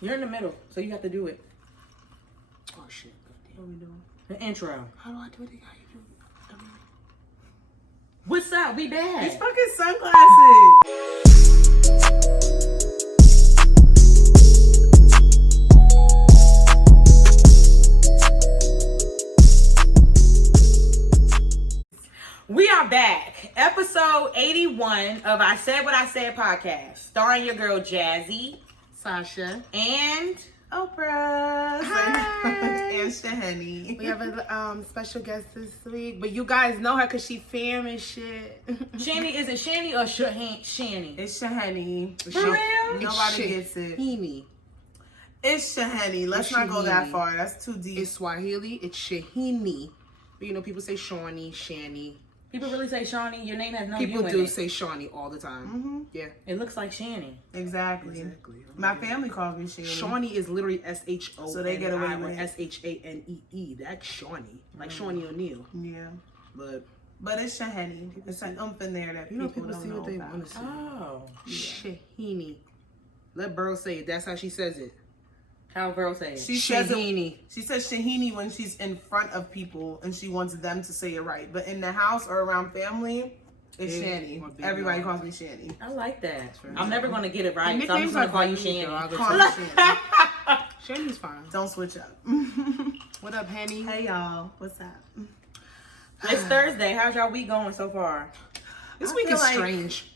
You're in the middle, so you have to do it. Oh shit. What are we doing? The intro. How do I do it? How you do it? What's up? We back. These fucking sunglasses. We are back. Episode 81 of I Said What I Said podcast. Starring your girl Jazzy, Sasha, and Oprah. Hi. And Shani. We have a special guest this week, but you guys know her because she fam and shit. Shani. Is it Shani or Shani? It's Shani. For real? Nobody gets it. Shahini. It's Shani. Let's not go that far. That's too deep. It's Swahili. It's Shahini. But you know, people say Shawnee, Shani. People really say Shani. Your name has no People U in do it. say Shawnee all the time. Mm-hmm. Yeah. It looks like Shani. Exactly. My family calls me Shani. Shawnee is literally S-H-O. So they get away with it. S-H-A-N-E-E. That's Shawnee. Like Shawnee O'Neal. Yeah. But it's Shani. It's an in there that you know, people don't see know what they about. want to see. Oh. Shahini. Let Burl say it. That's how she says it. How girl say it? She says Shahini. She says Shahini when she's in front of people and she wants them to say it right. But in the house or around family, it's Shani. Everybody calls me Shani. I like that. I'm never going to get it right, And so I'm just going to call you nicknames Shani. are Call me Shani. Shani's fine. Don't switch up. What up, Henny? Hey y'all, what's up? It's Thursday. How's y'all week going so far? This I week feel is like- strange.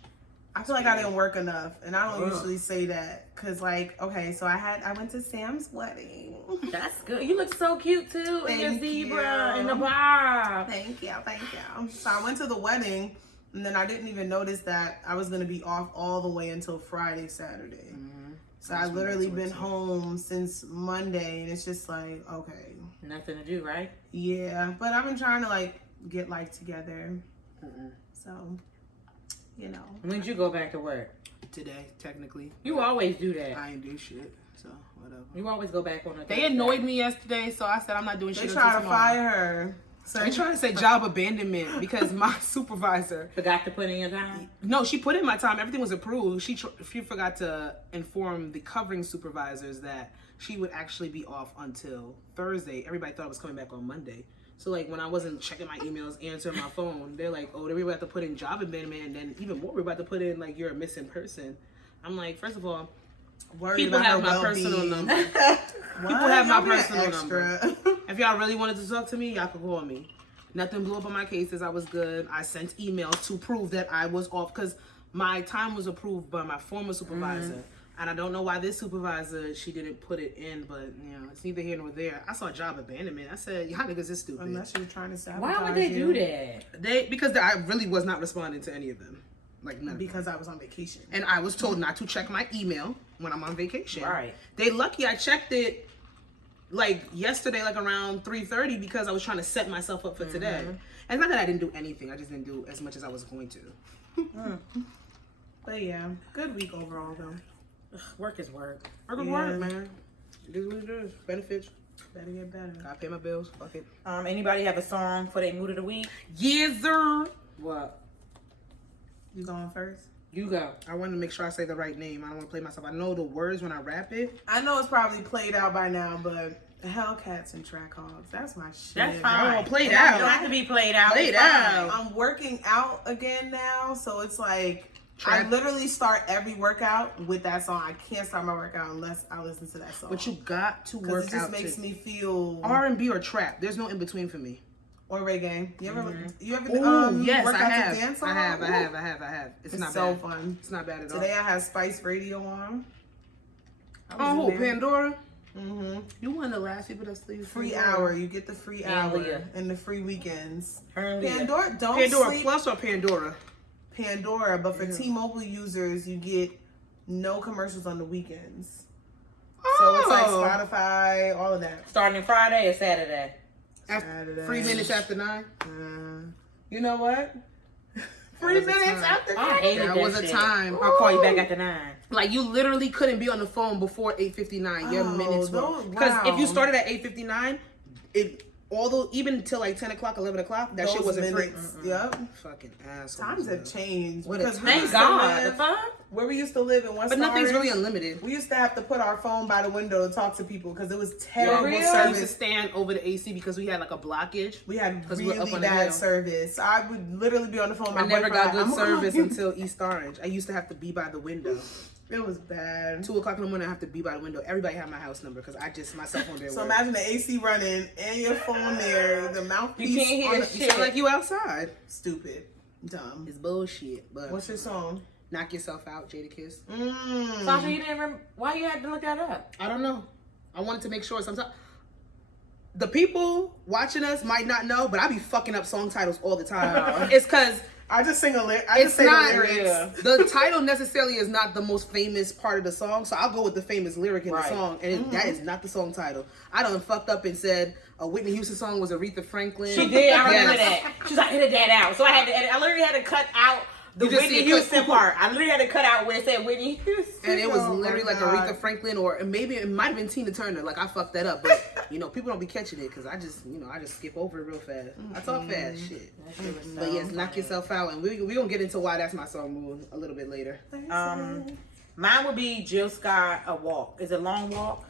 I feel like I didn't work enough, and I don't usually say that because, like, okay, so I went to Sam's wedding. That's good. You look so cute too in your Thank zebra you. and the bob. Thank you. So I went to the wedding, and then I didn't even notice that I was gonna be off all the way until Friday, Saturday. So I literally been home since Monday, and it's just like, okay, Nothing to do, right? yeah. But I've been trying to like get life together, so you know. When did you go back to work? Today, technically. You always do that. I ain't do shit, so whatever. You always go back on a They Thursday. annoyed me yesterday, so I said I'm not doing They shit try until to tomorrow. fire her. So They trying to say job abandonment because my supervisor. Forgot to put in your time? No, she put in my time. Everything was approved. She forgot to inform the covering supervisors that she would actually be off until Thursday. Everybody thought I was coming back on Monday. So, like, when I wasn't checking my emails, answering my phone, they're like, oh, we were about to put in job abandonment, and then even more, we're about to put in, like, you're a missing person. I'm like, first of all, people have my personal number. People have my personal number. If y'all really wanted to talk to me, y'all could call me. Nothing blew up on my cases. I was good. I sent emails to prove that I was off because my time was approved by my former supervisor. And I don't know why this supervisor, she didn't put it in, but, you know, it's neither here nor there. I saw job abandonment. I said, y'all niggas is stupid. Unless you're trying to sabotage Why would they do that? Because I really was not responding to any of them. Like, none of them. Because I was on vacation. And I was told not to check my email when I'm on vacation. Right. They lucky I checked it, like, yesterday, like, around 3:30 because I was trying to set myself up for today. And it's not that I didn't do anything. I just didn't do as much as I was going to. But yeah, good week overall though. Ugh, work is work. Work is work, man. It is what it is. Benefits. Better get better. Gotta pay my bills. Fuck it. Anybody have a song for their mood of the week? Yes, sir. What? You going first? You go. I want to make sure I say the right name. I don't want to play myself. I know the words when I rap it. I know it's probably played out by now, but Hellcats and Track Hogs, that's my shit. That's fine. Oh, played It out. don't have to be played out. Played It's fine. out. I'm working out again now, so it's like I Track- literally start every workout with that song. I can't start my workout unless I listen to that song. But you got to work it just out makes to me feel R&B or trap. There's no in between for me. or reggae. You ever Oh, yes, work I out have. to dance song? I have. It's not so bad. fun. It's not bad at Today all. I had Spice Radio on. Oh, Pandora. Mm-hmm. You one of the last people that sleep. Free hour. You get the free And hour Leah. and the free weekends. Her and Leah. Pandora, don't Pandora sleep. Plus or Pandora? Pandora, but for T-Mobile users, you get no commercials on the weekends. So it's like Spotify, all of that. Starting Friday or Saturday? Saturday. 3 minutes after 9. You know what? 3 was a minutes time. after I that. hated That that was a shit. time. I'll call you back after 9. Like, you literally couldn't be on the phone before 8:59. Your Oh, minutes were. don't- Because if you wow. started at 8:59, although even till like 10 o'clock, 11 o'clock, that shit wasn't free. Yep. Fucking asshole. Times have changed. What Because Thank God. The fuck? where we used to live in West But nothing's Orange, really unlimited. we used to have to put our phone by the window to talk to people because it was terrible I used to service. stand over the AC because we had like a blockage. We had 'Cause we're up really on the bad hill. service. I would literally be on the phone. I never got good service until until East Orange. I used to have to be by the window. it was bad. 2 o'clock in the morning, I have to be by the window. Everybody had my house number because my cell phone didn't So work. imagine the AC running and your phone there, the mouthpiece. You can't hear on the, shit. You sound like you outside. Stupid, dumb. It's bullshit. But What's your song? Knock Yourself Out, Jada Kiss. Sasha, you didn't remember? Why you had to look that up? I don't know. I wanted to make sure sometimes. The people watching us might not know, but I be fucking up song titles all the time. It's because I just sing a lyric. I just say not the lyrics. the title necessarily is not the most famous part of the song, so I'll go with the famous lyric in Right. the song, and that is not the song title. I done fucked up and said a Whitney Houston song was Aretha Franklin. She did. I remember Yes. that. She's like, edit that out. So I had to edit. I literally had to cut out the You just Whitney see it Houston cut- part. I literally had to cut out where it said Whitney Houston. And it was Oh my literally like God. Aretha Franklin, or maybe it might have been Tina Turner. Like I fucked that up, but people don't be catching it because I just skip over it real fast. I talk fast, shit. That shit was But so yes, Knock funny. Yourself Out, and we gonna get into why that's my song move a little bit later. Mine would be Jill Scott, A Walk. Is it Long Walk?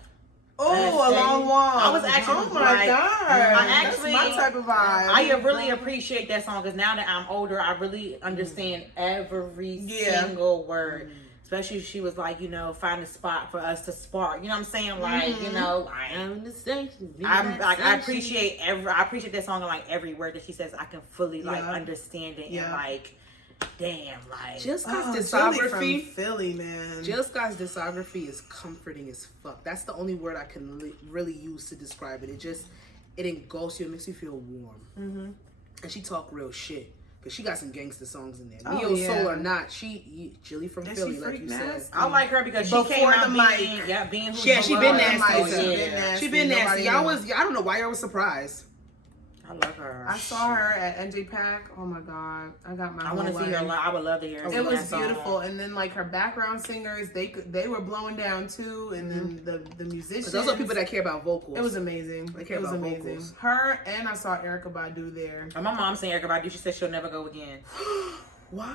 Oh, a That's long it. walk. I was actually oh my like- god. I That's actually- my type of vibe. I really appreciate that song because now that I'm older, I really understand every Yeah. single word. Especially if she was like, find a spot for us to spark. You know what I'm saying? Like, I'm the same. I appreciate that song and like every word that she says. I can fully like Yeah. understand it Yeah. and like, damn, like. Jill Scott's Jilly discography. from Philly, man. Jill Scott's discography is comforting as fuck. That's the only word I can really use to describe it. It engulfs you. It makes you feel warm. Mm-hmm. And she talk real shit. Because she got some gangster songs in there. Oh, Neo yeah. Soul or not, Jilly from And Philly, she like freak you said. nasty. I like her because she Before came out the being, mic. being who Yeah, she been was. nasty. She Yeah. been nasty. She been nasty. Nobody I don't know why y'all was surprised. I love her. I saw her at NJ Pack. Oh my god, I got my. I want to whole see her life. live. I would love to hear her. It sing was that song. beautiful, and then like her background singers, they were blowing down too, and then the musicians. Because those are people that care about vocals. It was amazing. They care It was about amazing. vocals. Her and I saw Erykah Badu there. And my mom saying Erykah Badu. She said she'll never go again. Why?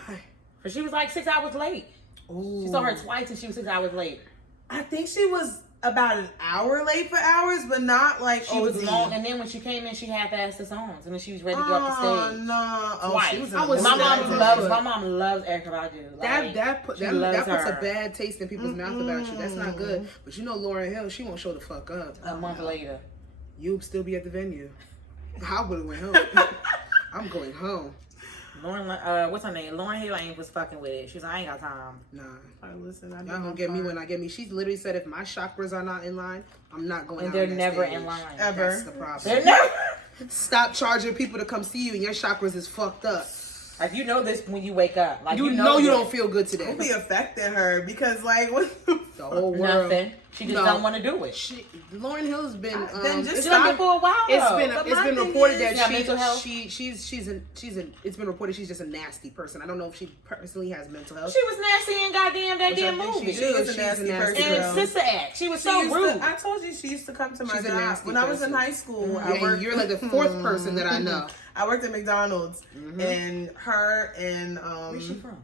But she was like 6 hours late. Ooh. She saw her twice and she was 6 hours late. I think she was about an hour late for hours, but not like She was long, and then when she came in, she half-assed the songs, and then she was ready to go up the Oh stage. no! Oh, Twice. she was. I was my sad. mom loves Erykah Badu. Like, That puts she a loves bad her. taste in people's mouth about you. That's not good. But Lauryn Hill, she won't show the fuck up. A month later. You'll still be at the venue. I would have went home. I'm going home. What's her name? Lauryn Hill was fucking with it. She's like, I ain't got time. Nah. Listen, I Y'all gonna get me when I get me. She's literally said if my chakras are not in line, I'm not going And out they're on that never stage. in line. Ever. That's the problem. They're never. Stop charging people to come see you and your chakras is fucked up. Like, you know this when you wake up. Like, You know you this. don't feel good today. It'll be affecting her because like what the The whole world. Nothing. She just No. don't want to do it. Lauryn Hill's been then just it's She's like been- it for a while. It's though. been But it's my been thing reported is- that Yeah, mental health. it's been reported she's just a nasty person. I don't know if she personally has mental health. She was nasty in goddamn that Which I damn think movie. She is a She's nasty a nasty person. And girl. Sister Act. She was She so used rude. to, I told you she used to come to my She's a job nasty when I was in person. high school. Yeah, I worked, you're like the fourth person that I know. I worked at McDonald's, and her and Where's she from?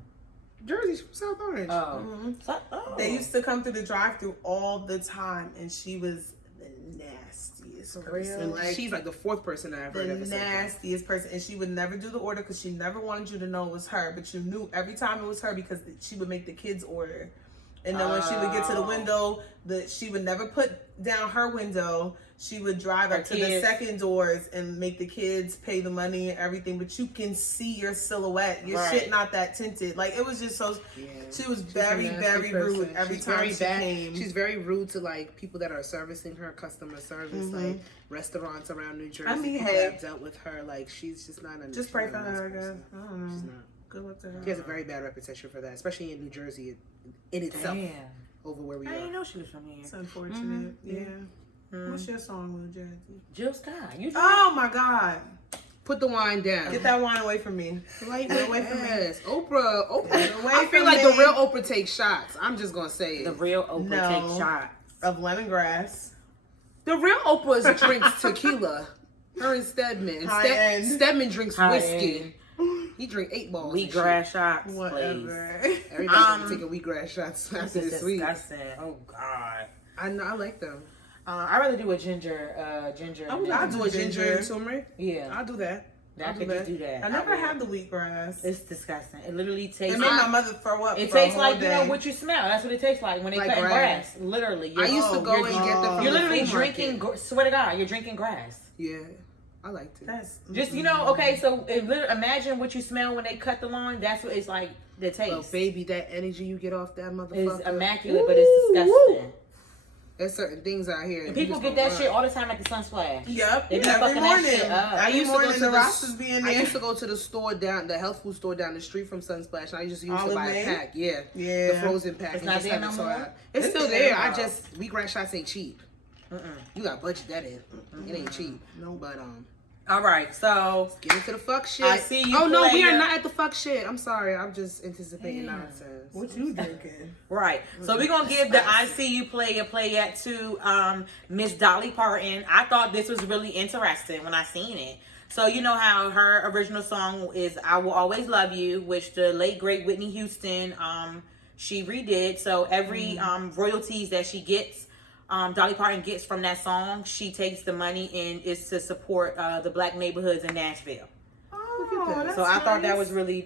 Jersey, she's from South Orange. Oh. Oh. they used to come through the drive-through all the time, and she was the nastiest person. And Like she's like the fourth person that I've the heard ever said that. nastiest person, and she would never do the order because she never wanted you to know it was her, but you knew every time it was her because she would make the kids order. And then when she would get to the window, she would never put down her window. She would drive up to the second doors and make the kids pay the money and everything, but you can see your silhouette. Your shit not that tinted. Like, it was just so... Yeah. She was She's very, a nasty very person. rude every She's time very she bad. came. She's very rude to like people that are servicing her, customer service, like restaurants around New Jersey. I mean, people hey. that have dealt with her. Like, she's just not a Just she's pray not for a nice her, I guess. person. I don't know. She's not. Good luck to her. She has a very bad reputation for that, especially in New Jersey in itself. Damn. Over where we I didn't are. know she was from here. It's unfortunate. Yeah. What's your song, Lil Jazzy? Jill Scott. You Oh, my God. Put the wine down. Get that wine away from me. Get away from me. Yes, Oprah. Get away I feel from like me. the real Oprah takes shots. I'm just gonna say it. the real Oprah No. takes shots. Of lemongrass. The real Oprah drinks tequila. Her and Stedman. High end. Stedman drinks High whiskey. end. He drink 8 balls. Wheatgrass shots, Whatever. please. Everybody taking wheatgrass shots after This this is week. disgusting. Oh God. I know. I like them. I'd rather do a ginger. I'll do a ginger and turmeric. Yeah. I'll do that. I could just do that. I never had the wheatgrass. It's disgusting. It literally tastes. It made my mother throw up. It for a tastes whole like day. what you smell. That's what it tastes like when they Like cut grass. grass. Literally, I used to go and get them from You're the literally flea drinking. market. Swear to God, you're drinking grass. Yeah, I liked it. That's Just okay. So imagine what you smell when they cut the lawn. That's what it's like. The taste. Well, baby, that energy you get off that motherfucker is immaculate, but it's disgusting. There's certain things out here. And people get that shit all the time at the Sunsplash. Yep. They be Every fucking that morning. shit up. I used to go to the the Rostas be in I there. used to go to the store the health food store down the street from Sunsplash. And I used to Olive buy May? a pack. Yeah. Yeah. The frozen pack. It's and not just there have it no tore more? out. It's It's still there there. I now. just wheatgrass shots ain't cheap. You got to budget that in. It ain't cheap. No. But All right, so get into the fuck shit. I see you. Oh no, we are Playette. not at the fuck shit. I'm sorry. I'm just anticipating nonsense. What you drinking? Right. So we're gonna give the I See You Playette to Miss Dolly Parton. I thought this was really interesting when I seen it. So you know how her original song is I Will Always Love You, which the late great Whitney Houston she redid. So every royalties that she gets, Dolly Parton gets from that song, she takes the money and is to support the black neighborhoods in Nashville. Oh, that's So I thought that nice. was really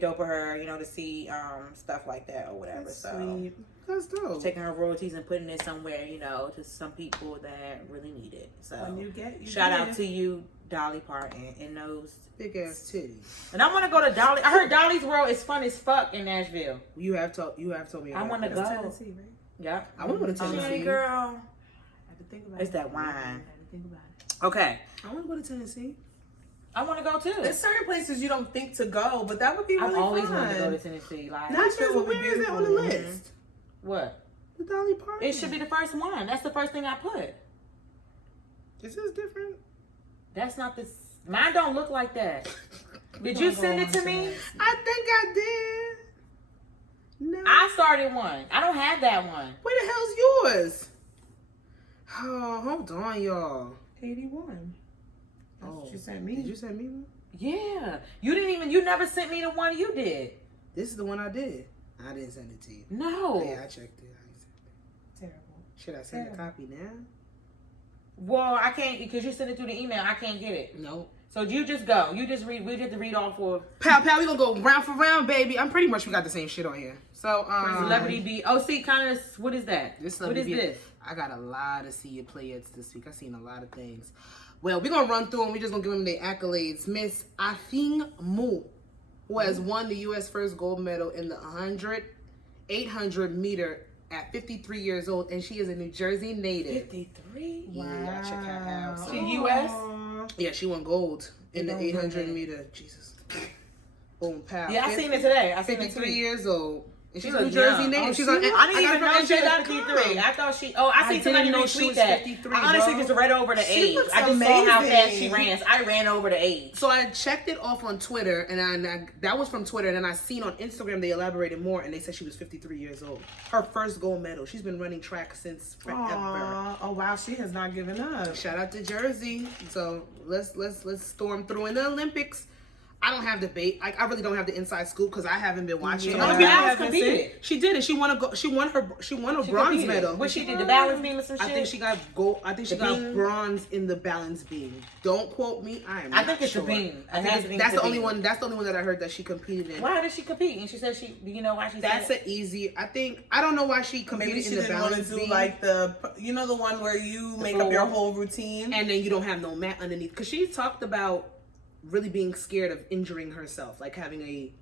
dope of her, to see stuff like that or whatever. That's so sweet. That's dope. taking her royalties and putting it somewhere, to some people that really need it. So When you get, you shout out give. to you, Dolly Parton, and those Big ass titties. And I want to go to Dolly. I heard Dolly's World is fun as fuck in Nashville. You have told me. I want to That's go. Tennessee, right? Yep. I want to go to Tennessee. Yeah, girl. I had to think about It's it. that wine. I had to think about it. Okay. I want to go to Tennessee. I want to go too. There's certain places you don't think to go, but that would be really I've always fun. wanted to go to Tennessee. Like Nashville would be Where is it on the beautiful. list? what? The Dolly Parton. It should be the first one. That's the first thing I put. This is different. That's not this. Mine don't look like that. Did you send it to me? I think I did. No. I started one. I don't have that one. Where the hell's yours? Oh, hold on, y'all. 81. That's what you sent me. Did you send me one? Yeah. You never sent me the one you did. This is the one I did. I didn't send it to you. No. Yeah, I checked it. I didn't send it. Terrible. Should I send a copy now? Well, I can't because you sent it through the email. I can't get it. No. So you just go. You just read. We have to read all for Pal, we gonna go round for round, baby. I'm pretty much we got the same shit on here. So, celebrity B. Oh, see, kind of. What is that? This What is celebrity this? I got a lot of see your playettes this week. I seen a lot of things. Well, we're gonna run through and we're just gonna give them their accolades. Miss Afing Mu, who has won the U.S. first gold medal in the 100, 800 meter at 53 years old, and she is a New Jersey native. 53. Yeah, check her out. So, She U.S. yeah, she won gold in the Don't 800 win. meter. Jesus. Boom, pal. Yeah, I seen it today. I seen it 53 too. years old. And she's a She New was Jersey young. native. Oh, she's she on. was- I didn't even know she was NJ.com. 53. I thought she. Oh, I seen I somebody didn't know she retweet was that. 53, I honestly bro. just read over the She age. looks I just saw how fast she amazing. ran. I ran over the age. So I checked it off on Twitter, and I that was from Twitter, and then I seen on Instagram they elaborated more, and they said she was 53 years old. Her first gold medal. She's been running track since forever. Aw. Oh wow, she has not given up. Shout out to Jersey. So let's storm through in the Olympics. I don't have debate. I really don't have the inside scoop because I haven't been watching. Yeah. I'm gonna No, be Balance honest. competed. She did it. She won a she won a bronze competed. medal. What she did, the balance beam or some shit? I think she got gold. I think she The got beam? bronze in the balance beam. Don't quote me. I am. I not think it's the sure. beam. I It think has to be that's the the only beam. one. That's the only one that I heard that she competed in. Why did she compete? And she said she. Do you know why she That's said? an easy. I don't know why she competed Maybe she in the didn't want to balance do beam. like the the one where you make up your whole routine. And then you don't have no mat underneath. Because she talked about really being scared of injuring herself, like having a.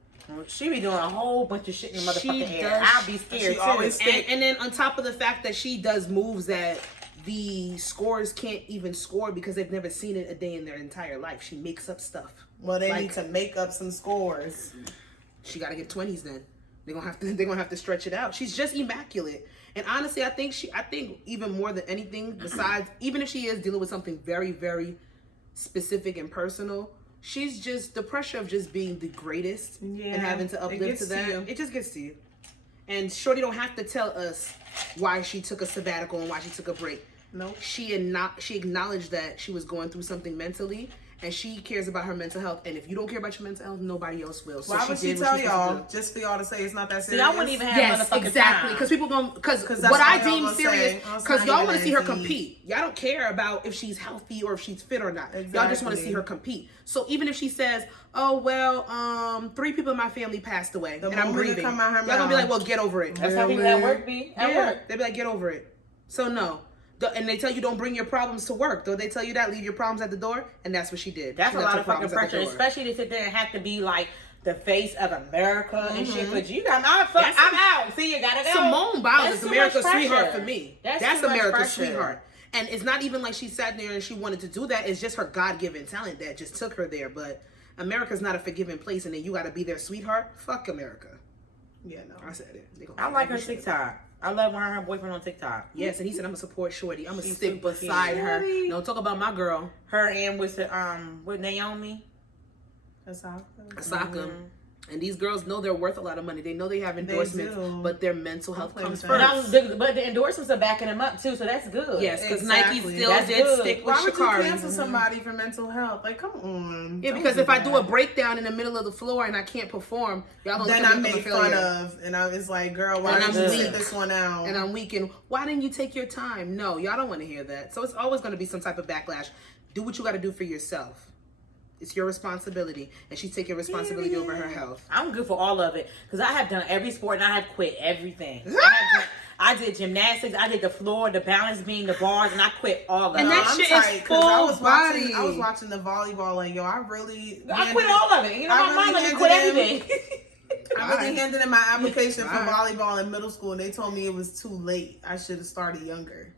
She be doing a whole bunch of shit in the She motherfucking air. does- I'll be scared she too. always And then on top of the fact that she does moves that the scorers can't even score because they've never seen it a day in their entire life. She makes up stuff. Well, they Like- need to make up some scores. She got to get 20s then. They're gonna have to stretch it out. She's just immaculate. And honestly, I think even more than anything, besides even if she is dealing with something very, very specific and personal, she's just the pressure of just being the greatest and having to uplift gets to to that. you. It just gets to you. And Shorty don't have to tell us why she took a sabbatical and why she took a break. Nope. She acknowledged that she was going through something mentally, and she cares about her mental health. And if you don't care about your mental health, nobody else will. So why would she tell y'all just for y'all to say it's not that serious? See, I wouldn't even have motherfucking exactly. time. Because people going because that's what what I y'all deem gonna serious say. because y'all want to see her Indeed. compete. Y'all don't care about if she's healthy or if she's fit or not. Exactly. Y'all just want to see her compete. So even if she says, "Oh well, 3 people in my family passed away and I'm grieving," y'all gonna be like, "Well, get over it." That's how people at work be. At work. They be like, "Get over it." So no. And they tell you don't bring your problems to work. Though they tell you that, leave your problems at the door, and that's what she did. That's she a left lot her of fucking problems at the pressure, door. especially to sit there and have to be like the face of America and shit. But you got I'm out. See, you gotta go. Simone Biles is too America's much pressure. sweetheart for me. That's too much America's pressure. sweetheart. And it's not even like she sat there and she wanted to do that. It's just her God-given talent that just took her there. But America's not a forgiving place, and then you got to be their sweetheart. Fuck America. Yeah, no. I said it. I like her TikTok. I love her and her boyfriend on TikTok. Yes, and he said, "I'm gonna support Shorty. I'm gonna She's stick super beside cute. her." Shorty. Don't talk about my girl, Her and with Naomi. Asaka. And these girls know they're worth a lot of money. They know they have endorsements, do. but their mental health comes with that. first. But the endorsements are backing them up too, so that's good. Yes, because Exactly. Nike still That's did good. stick with Why would Sha'Carri. you cancel somebody for mental health? Like, come on. Yeah, Don't because if I do a that. breakdown in the middle of the floor and I can't perform, y'all gonna then look I at me make like I'm a fun failure. of, and I was like, girl, why And did I'm you weak. sit this one out? And I'm weak, and why didn't you take your time? No, y'all don't want to hear that. So it's always going to be some type of backlash. Do what you got to do for yourself. It's your responsibility, and she's taking responsibility over her health. I'm good for all of it because I have done every sport and I have quit everything. I did gymnastics, I did the floor, the balance beam, the bars, and I quit all of it. And that I'm shit tight, is 'cause I was full body. I was watching the volleyball, like, yo, I quit all of it. You know, I my mom really let me handed quit in- everything. I really handed in my application for Bye. volleyball in middle school, and they told me it was too late. I should have started younger.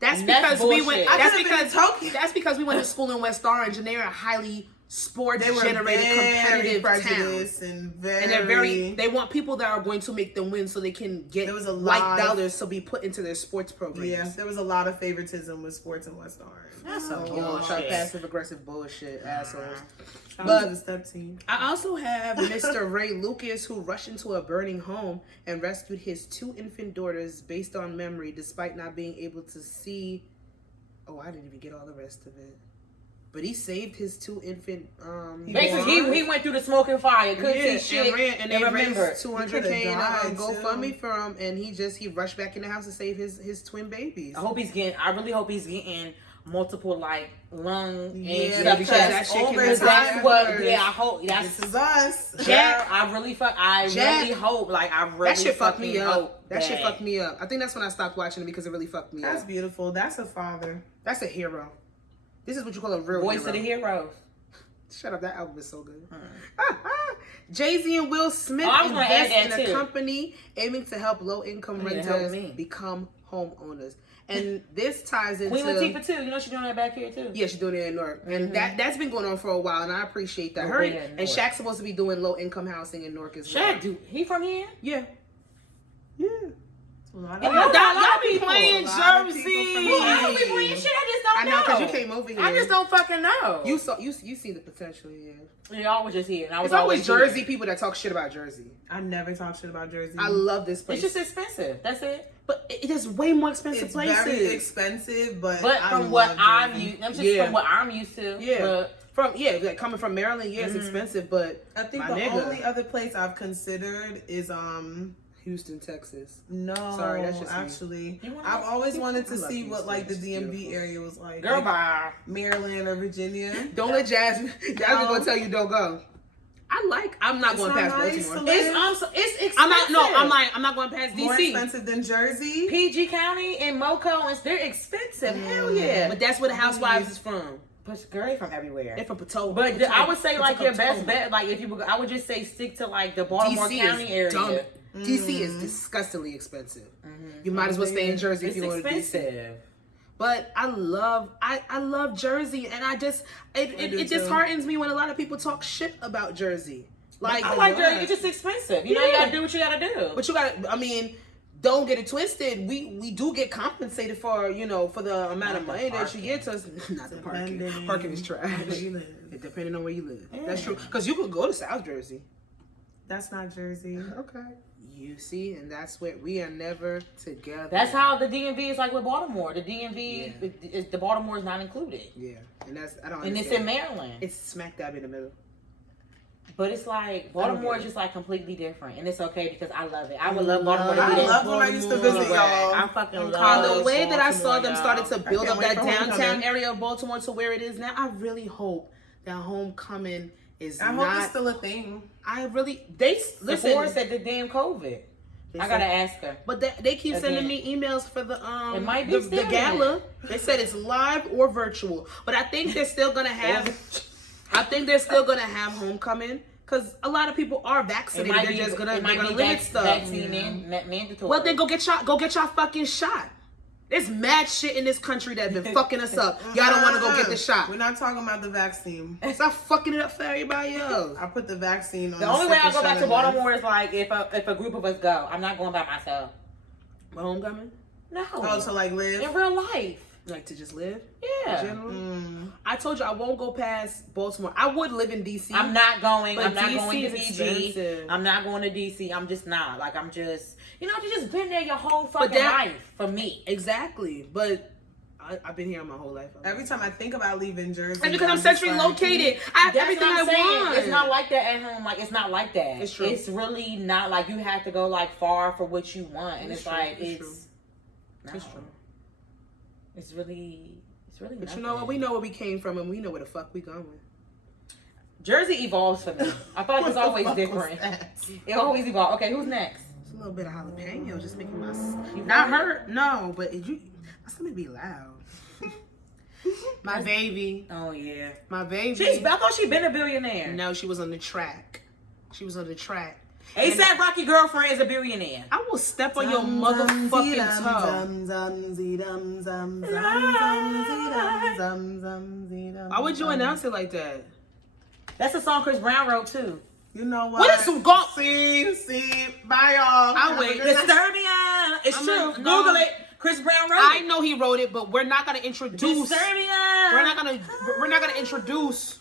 That's And that's because we went. bullshit. That's I could've been because in Tokyo. that's because we went to school in West Orange, and they are a highly sports They were generated, very competitive town. prejudiced and very. And they're very. They want people that are going to make them win, so they can get There was a like lot of- dollars to be put into their sports programs. Yeah, there was a lot of favoritism with sports in West Orange. That's some Oh, bullshit. passive aggressive bullshit, assholes. Shout out But- to the step team. I also have Mr. Ray Lucas, who rushed into a burning home and rescued his 2 infant daughters based on memory, despite not being able to see. Oh, I didn't even get all the rest of it. But he saved his 2 infant. Basically, he went through the smoke and fire, couldn't see shit, and they remember. raised $200K in a died, GoFundMe too. for him, and he rushed back in the house to save his twin babies. I really hope he's getting multiple like lung Yeah, and Yeah, stuff. because that shit can over That's time. what. Yeah, I hope that's. This is us. Jack- I really hope. Like I really. That shit fucked me fucking hope up. That shit fucked me up. I think that's when I stopped watching it because it really fucked me That's up. beautiful. That's a father. That's a hero. This is what you call a real Voice hero. of the heroes. Shut up, that album is so good. Jay-Z and Will Smith Oh, I was gonna add invest in that a too. company aiming to help low-income Yeah, help renters me. become homeowners. And this ties into... Queen Latifah too. You know she's doing that back here too. Yeah, she's doing it in Newark. And that's been going on for a while, and I appreciate that. Oh, Her yeah, in and Newark. Shaq's supposed to be doing low-income housing in Newark as well. Shaq, dude, he from here? Yeah. Yeah. Y'all Y'all be playing A lot of Jersey. people from Well, I don't be here. playing shit. I just don't I know, because you came over here. I just don't fucking know. You see the potential here. Y'all was just here, and I was It's always here. Jersey people that talk shit about Jersey. I never talk shit about Jersey. I love this place. It's just expensive. That's it. But it is way more expensive It's places. very expensive, but But I from what love I'm Jersey. used, I'm just Yeah. from what I'm used to. Yeah. But Like coming from Maryland, yeah, it's expensive, but I think my the nigga, only other place I've considered is Houston, Texas. no, Sorry, that's just me. actually You wanna I've go- always wanted to I love see what Houston. like the It's DMV beautiful. area was like. girl, Like bye. Maryland or Virginia. Don't let Jasmine gonna tell you don't go. I'm not It's going not past nice Baltimore. to live. It's expensive. I'm not going past More DC. expensive than Jersey. PG County and Moco, and they're expensive. Hell yeah. But that's where the housewives is from. But girl, they from everywhere. They're from Potomac. But I would say like your best Potomac. bet, like if you would, I would just say stick to like the Baltimore DC County is area. dumb. DC is disgustingly expensive. You might as well stay in Jersey It's if you want to be expensive. But I love Jersey, and I just it do disheartens me when a lot of people talk shit about Jersey. Like I like Jersey. It's just expensive. You know, you Yeah. gotta do what you gotta do. But you got, I mean, don't get it twisted. We do get compensated for, for the amount of money that you get to us. Not the parking. Depending Parking is trash. on where you live. It depending on where you live. Yeah. That's true. Because you could go to South Jersey. That's not Jersey. Okay. You see, and that's where we are never together. That's how the DMV is like with Baltimore. The DMV, the Baltimore is not included. Yeah, and that's I don't. And understand. it's in Maryland. It's smack dab in the middle. But it's like Baltimore is just like completely different, and it's okay because I love it. I would love Baltimore to be I there. love when I used to visit y'all. I fucking And love the way that I saw Baltimore, them started to I build can't up wait that for downtown homecoming. area of Baltimore to where it is now, I really hope that homecoming is I not. hope it's still a thing. I really they listen. Before said the damn COVID. I gotta ask her. But they keep sending Again. me emails for the It might be the gala. They said it's live or virtual, but I think they're still gonna have. I think they're still gonna have homecoming because a lot of people are vaccinated. They're just gonna limit stuff. Vaccine mandatory. Well, then go get y'all fucking shot. There's mad shit in this country that's been fucking us up. Y'all don't want to go get the shot. We're not talking about the vaccine. Stop fucking it up for everybody else. I put the vaccine on. The only way I go back to Baltimore is like if a group of us go. I'm not going by myself. My homecoming? No. Oh, to like live in real life. Like to just live? Yeah. In general? I told you I won't go past Baltimore. I would live in DC. I'm not going. But I'm not DC going to is PG. expensive. I'm not going to DC. I'm just not. Like I'm just. You just been there your whole fucking life for me. Exactly. But I've been here my whole life. Every time I think about leaving Jersey, and because I'm centrally located, I have everything I want. It's not like that at home. Like it's not like that. It's true. It's really not like you have to go like far for what you want, and it's true. like It's it's. true. No. It's true. It's really. But nothing. you know what? We know where we came from, and we know where the fuck we going. Jersey evolves for me. I feel like it's always different. It always evolves. Okay, who's next? It's a little bit of jalapeno, just making my not hurt. No, but my stomach be loud. My baby. Oh yeah. My baby. I thought she'd been a billionaire. No, she was on the track. ASAP Rocky girlfriend is a billionaire. I will step on your motherfucking toe. Why would you announce it like that? That's a song Chris Brown wrote too. You know what? What is some golf? See, bye y'all. I'll wait. Disturbia. It's true. No. Google it. Chris Brown wrote I it. know he wrote it, but we're not gonna introduce. Disturbia. We're not gonna introduce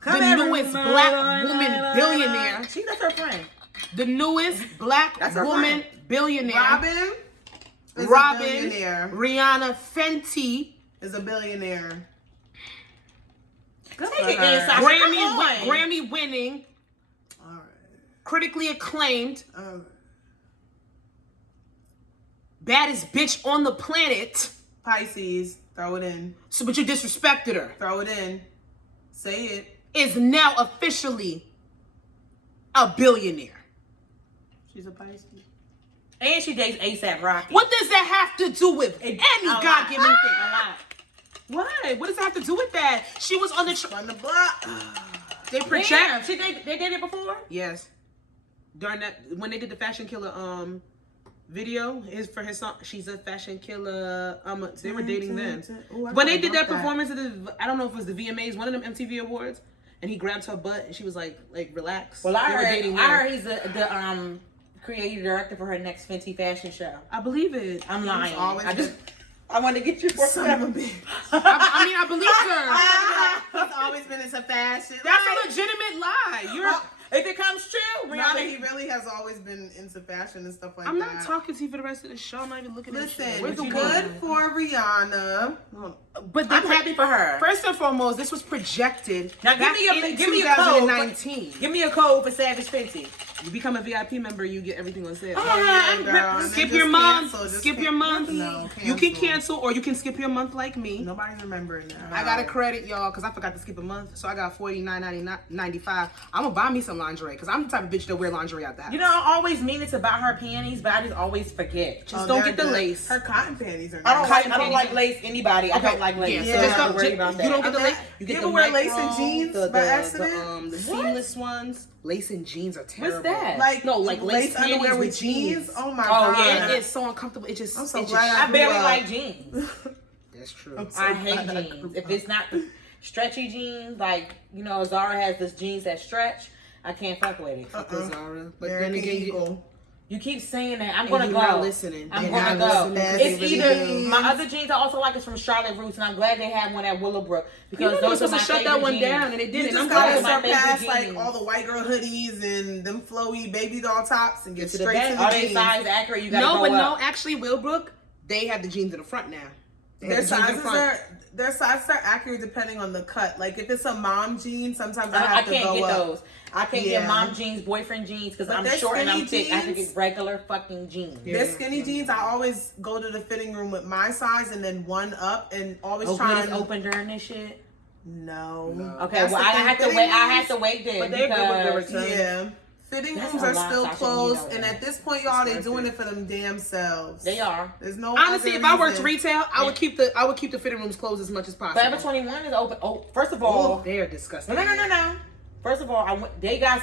Come the newest black woman billionaire. That's her friend. The newest black woman billionaire. Robin is a billionaire. Rihanna Fenty is a billionaire. Take it in, Sasha. Grammy winning. All right. Critically acclaimed. Baddest bitch on the planet. Pisces. Throw it in. So, but you disrespected her. Throw it in. Say it. Is now officially a billionaire. She's a Pisces. And she dates ASAP Rocky. What does that have to do with any God-given thing? A lot. Why? What does that have to do with that? She was on the block. They project. Damn, they did it before? Yes. During that, when they did the Fashion Killer video for his song, she's a fashion killer. They were dating then. When they did that performance of I don't know if it was the VMAs, one of them MTV Awards, and he grabbed her butt and she was like relax. Well, I heard he's the creative director for her next Fenty fashion show. I believe it. I'm lying. I wanted to get you for son of a bitch. I believe her. He's always been into fashion. That's a legitimate lie. If it comes true, Rihanna, he really has always been into fashion and stuff like that. I'm not talking to you for the rest of the show. I'm not even looking at you. Listen, good for Rihanna. But I'm happy for her. First and foremost, this was projected. Now give me a code. Give me a code for Savage Fenty. You become a VIP member, you get everything on sale. Skip your month. Skip your month. No, you can cancel or you can skip your month like me. Nobody's remembering that. I got a credit, y'all, because I forgot to skip a month. So I got $49.95. I'm going to buy me some lingerie because I'm the type of bitch that wear lingerie out the house. You know, I always mean to buy her panties, but I just always forget. Just don't get the lace. Her cotton panties are nice. I don't like lace anybody. I don't like lace. Yeah, so just don't worry about that. You don't get the lace. You get the wear lace and jeans by accident? The seamless ones. Lace and jeans are terrible. What's that? Like lace underwear with jeans. Oh my god. Yeah. It's so uncomfortable. I'm so glad I barely like jeans. That's true. I hate jeans. If it's not stretchy jeans, like Zara has this jeans that stretch, I can't fuck with it. Zara. But then again, You keep saying that. I'm And gonna you're go. not listening. I'm They're gonna not go. listening 'cause It's they really either do. my other jeans I also like is from Charlotte Roots, and I'm glad they have one at Willowbrook because You know they were those are supposed my to shut favorite that one jeans. down, and it You didn't. just I'm gotta glad. my favorite surpass like jeans. all the white girl hoodies and them flowy baby doll tops and get To the straight back. to the Are they jeans. size accurate? You gotta No, go but up. no, actually, Willowbrook, they have the jeans in the front now. They have Their the jeans in the sizes front. their sizes are accurate depending on the cut. Like if it's a mom jean, sometimes I I have to can't go get up. those. I can't Yeah. get mom jeans, boyfriend jeans, because But I'm they're short and I'm skinny thick. I have to jeans. get regular fucking jeans. Yeah. They're skinny jeans. I always go to the fitting room with my size and then one up and always Oh, try good, and it's open during this shit. No. Okay, That's well the I thing. have to Fitting wait. I rooms- have to wait then But they're good with the because return. Yeah. Fitting That's rooms a are lot, still Sasha, you closed, know and that. at this point, y'all, they It's doing worth it for them damn selves. they are. There's no Honestly, other if I worked reason. retail, I would keep the fitting rooms closed as much as possible. Forever 21 is open. Oh, first of all, They are disgusting. no. First of all, they had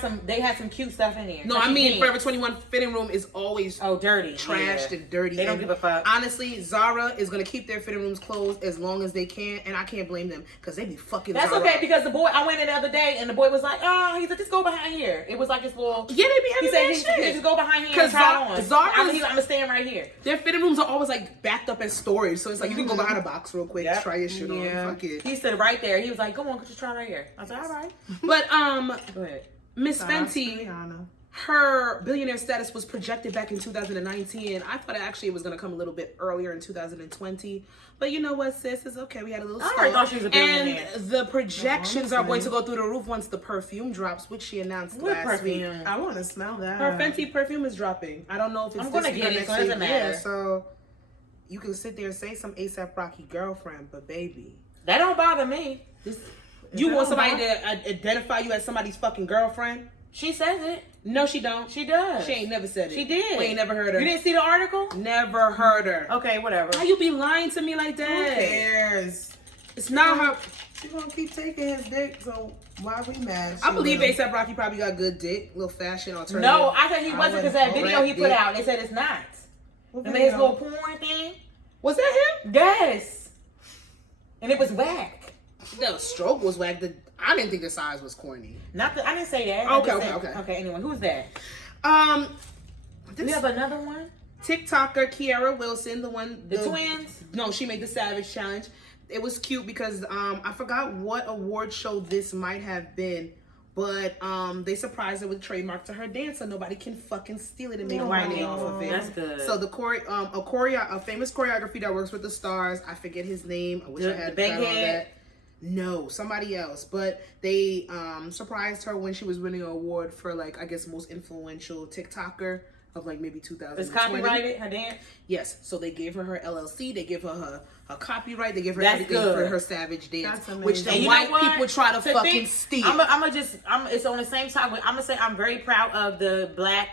some cute stuff in there. No, So I she mean can't. Forever 21 fitting room is always dirty, trashed yeah. and dirty. They don't and give a fuck. Honestly, Zara is gonna keep their fitting rooms closed as long as they can, and I can't blame them because they be fucking. That's Zara okay up. because the boy I went in the other day and the boy was like, oh, he's like, just go behind here. It was like this little. Yeah, they be He having said, that he shit. just go behind here and 'Cause try it on. Zara's- I'm staying right here. Their fitting rooms are always like backed up as storage, so it's like you can go behind a box real quick, Yep. try your shit Yeah. on, fuck it. He stood right there. He was like, go on, just try right here. I said, all right. But Go ahead. Miss Shout out to Fenty, Rihanna. her billionaire status was projected back in 2019. I thought actually it was going to come a little bit earlier in 2020. But you know what, sis? It's okay. We had a little I already thought she was a billionaire. And the projections No, are going honestly. to go through the roof once the perfume drops, which she announced What last week. perfume? I want to smell that. Her Fenty perfume is dropping. I don't know if it's I'm this gonna week get or it, next so it week. doesn't matter. Yeah, so you can sit there and say some ASAP Rocky girlfriend, but baby, That don't bother me. you that want somebody about- to identify you as somebody's fucking girlfriend? She says it. No, she don't. She does. She ain't never said it. She did. We ain't never heard her. You didn't see the article? Never heard her. Okay, whatever. How you be lying to me like Who that? cares? It's not her. She gonna keep taking his dick, so why we mad? I She believe will. ASAP Rocky probably got good dick, little fashion alternative. No, I said he I wasn't because wouldn't that video hold he that put dick. out, they said it's not. What Remember his video? little porn thing? Was that him? Yes. And it was whack. The stroke was whack. I didn't think the size was corny. I didn't say that. Okay, I just okay, said- okay. Okay, anyway, who's that? Do we have another one? TikToker Kiara Wilson, the one The twins? No, she made the Savage Challenge. It was cute because I forgot what award show this might have been, but they surprised her with a trademark to her dance, so nobody can fucking steal it and make money off of it. That's good. So the a famous choreography that works with the stars. I forget his name. I wish I had the big got all head? that. No, somebody else. But they surprised her when she was winning an award for like I guess most influential TikToker of like maybe 2020. It's copyrighted, her dance? Yes. So they gave her her LLC. They gave her her copyright. They gave her That's everything good. for her Savage dance, That's amazing. which the And you white know what? people try to fucking think- steal. It's on the same time. I'm gonna say I'm very proud of the black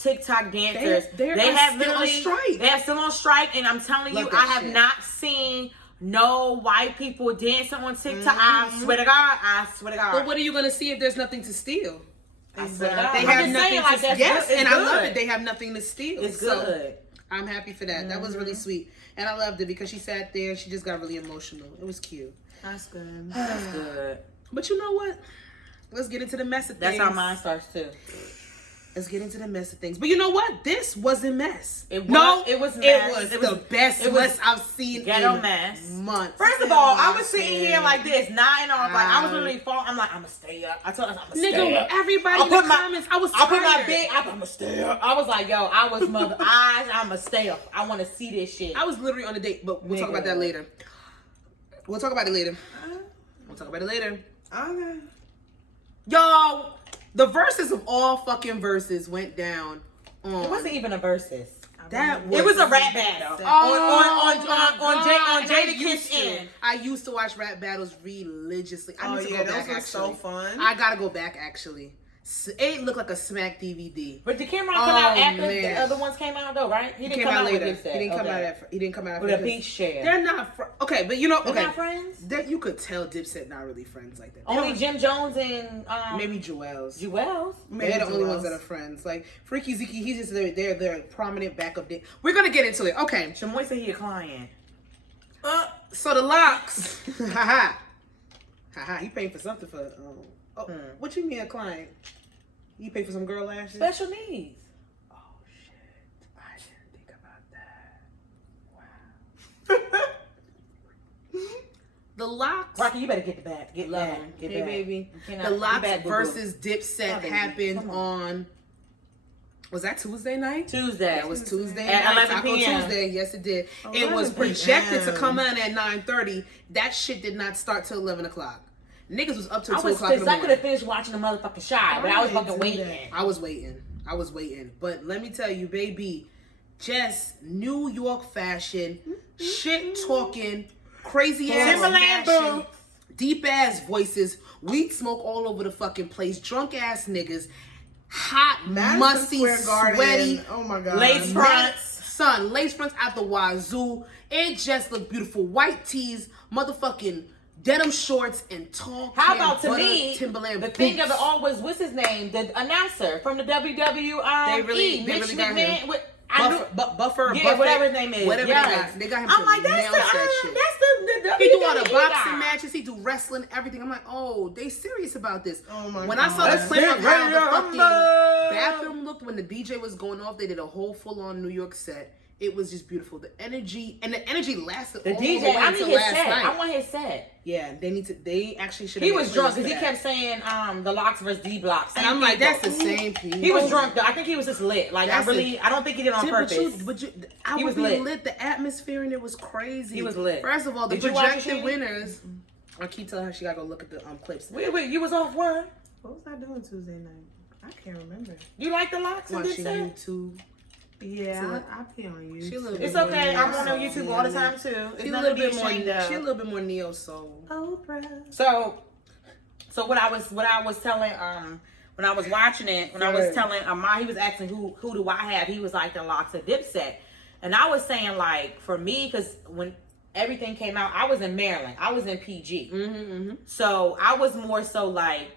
TikTok dancers. They are still on strike. They are still on strike, and I'm telling Love you, that I have shit. not seen no white people dancing on TikTok. I swear to God. I swear to God. But what are you gonna see if there's nothing to steal? I swear to God. They I'm have just nothing saying, to like, that's yes, good. It's and I love good. it. They have nothing to steal. It's So, good. I'm happy for that. That was really sweet, and I loved it because she sat there and she just got really emotional. It was cute. That's good. That's good. But you know what? Let's get into the mess of things. That's how mine starts too. Let's get into the mess of things. But you know what? This wasn't mess. It was- no, it was It mess. was It was- the best it was mess I've seen ghetto in mess. months. First of all, I was sitting here like this, nodding off, like I was literally falling. I'm like, I'm gonna stay up. I told us I'm gonna stay Nigga, up. everybody I'll in the put my- comments, I was I put my tired. big. I'm gonna stay up. I was like, yo, I was mother eyes. I'm gonna stay up. I want to see this shit. I was literally on a date, but we'll talk about that later. We'll talk about it later. We'll talk about it later. Okay. Yo, the verses of all fucking verses went down on. It wasn't even a versus. That was, It was a rap battle on Jada Kiss In. I used to watch rap battles religiously. I Oh need to yeah, go those back were actually. so fun. I gotta go back actually. It looked like a smack DVD. But did Cameron come out Oh, after man. the other ones came out though, right? He came out later. with this He didn't come okay. out. He didn't come out with a after beach this. share. They're not okay, but you know, They're okay, not friends. that you could tell Dipset not really friends like that. They Only don't- Jim Jones and maybe Joel's. Jewels. They're the only ones that are friends. Like Freaky Zeke, he's just they're prominent backup. We're gonna get into it. Okay. Shamoy said he a client. So the locks. Haha. Haha. You paying for something for? What you mean a client? You pay for some girl lashes? Special needs. Oh shit. The Locks. Rocky, you better get the back. Get Love back. him. Get Hey, back. baby. You cannot- The get Locks back, boo-boo. versus Dipset Oh, baby. happened Come on. Was that Tuesday night? Tuesday. That was Tuesday At night. 11 Taco p.m. Tuesday. Yes, it did. It 11 was projected to p.m. come in at 9:30. That shit did not start till 11 o'clock. Niggas was up till I 2 was o'clock in pissed. the I could morning. have finished watching the motherfucking Shy, but I was fucking waiting. I was waiting. But let me tell you, baby, just New York fashion, shit talking, crazy ass Timberland fashion, boo. deep ass voices, weed smoke all over the fucking place, drunk ass niggas, hot, Madison musty, Square Garden. sweaty, Oh my god. Lace fronts. son, lace fronts out the wazoo. It just looked beautiful. White tees, motherfucking denim shorts, and tall. How about to butter me? Timberland The boots. thing of it all was what's his name? The announcer from the WWE. They really Mitch got McMahon. him. With, I knew, Buffer, yeah, whatever his name is. whatever Yes. they got him. I'm to like, that's announce that the shit. that's the He do all the WWE boxing guy. matches. He do wrestling, everything. I'm like, oh, they serious about this. Oh my when God. I saw the That's clip it, of how the Royal fucking Rumble. bathroom looked when the DJ was going off, they did a whole full-on New York set. It was just beautiful. The energy lasted The all DJ, the way I need until his last set. night. I want his set. Yeah, they actually should. He was drunk because he kept saying the Locks versus D Blocks. And I'm like, that's the same people. He was drunk though. I think he was just lit. Like That's I don't think he did it on purpose. I He was was lit. lit. The atmosphere and it was crazy. He was lit. First of all, the Did you watch it, projected Shani? winners. I keep telling her she gotta go look at the clips. Wait, you was off one. What was I doing Tuesday night? I can't remember. You like the Locks and Watching Dipset? YouTube. Yeah, I be on YouTube. She a little It's bit okay. more I'm on neo YouTube soul. all the time too. It's She a nothing little to be bit more. ashamed of. She a little bit more neo soul. Oprah. So what I was telling when I was watching it, when I was telling Amar, he was asking who do I have? He was like the Locks of Dipset, and I was saying like for me because when everything came out, I was in Maryland, I was in PG, so I was more so like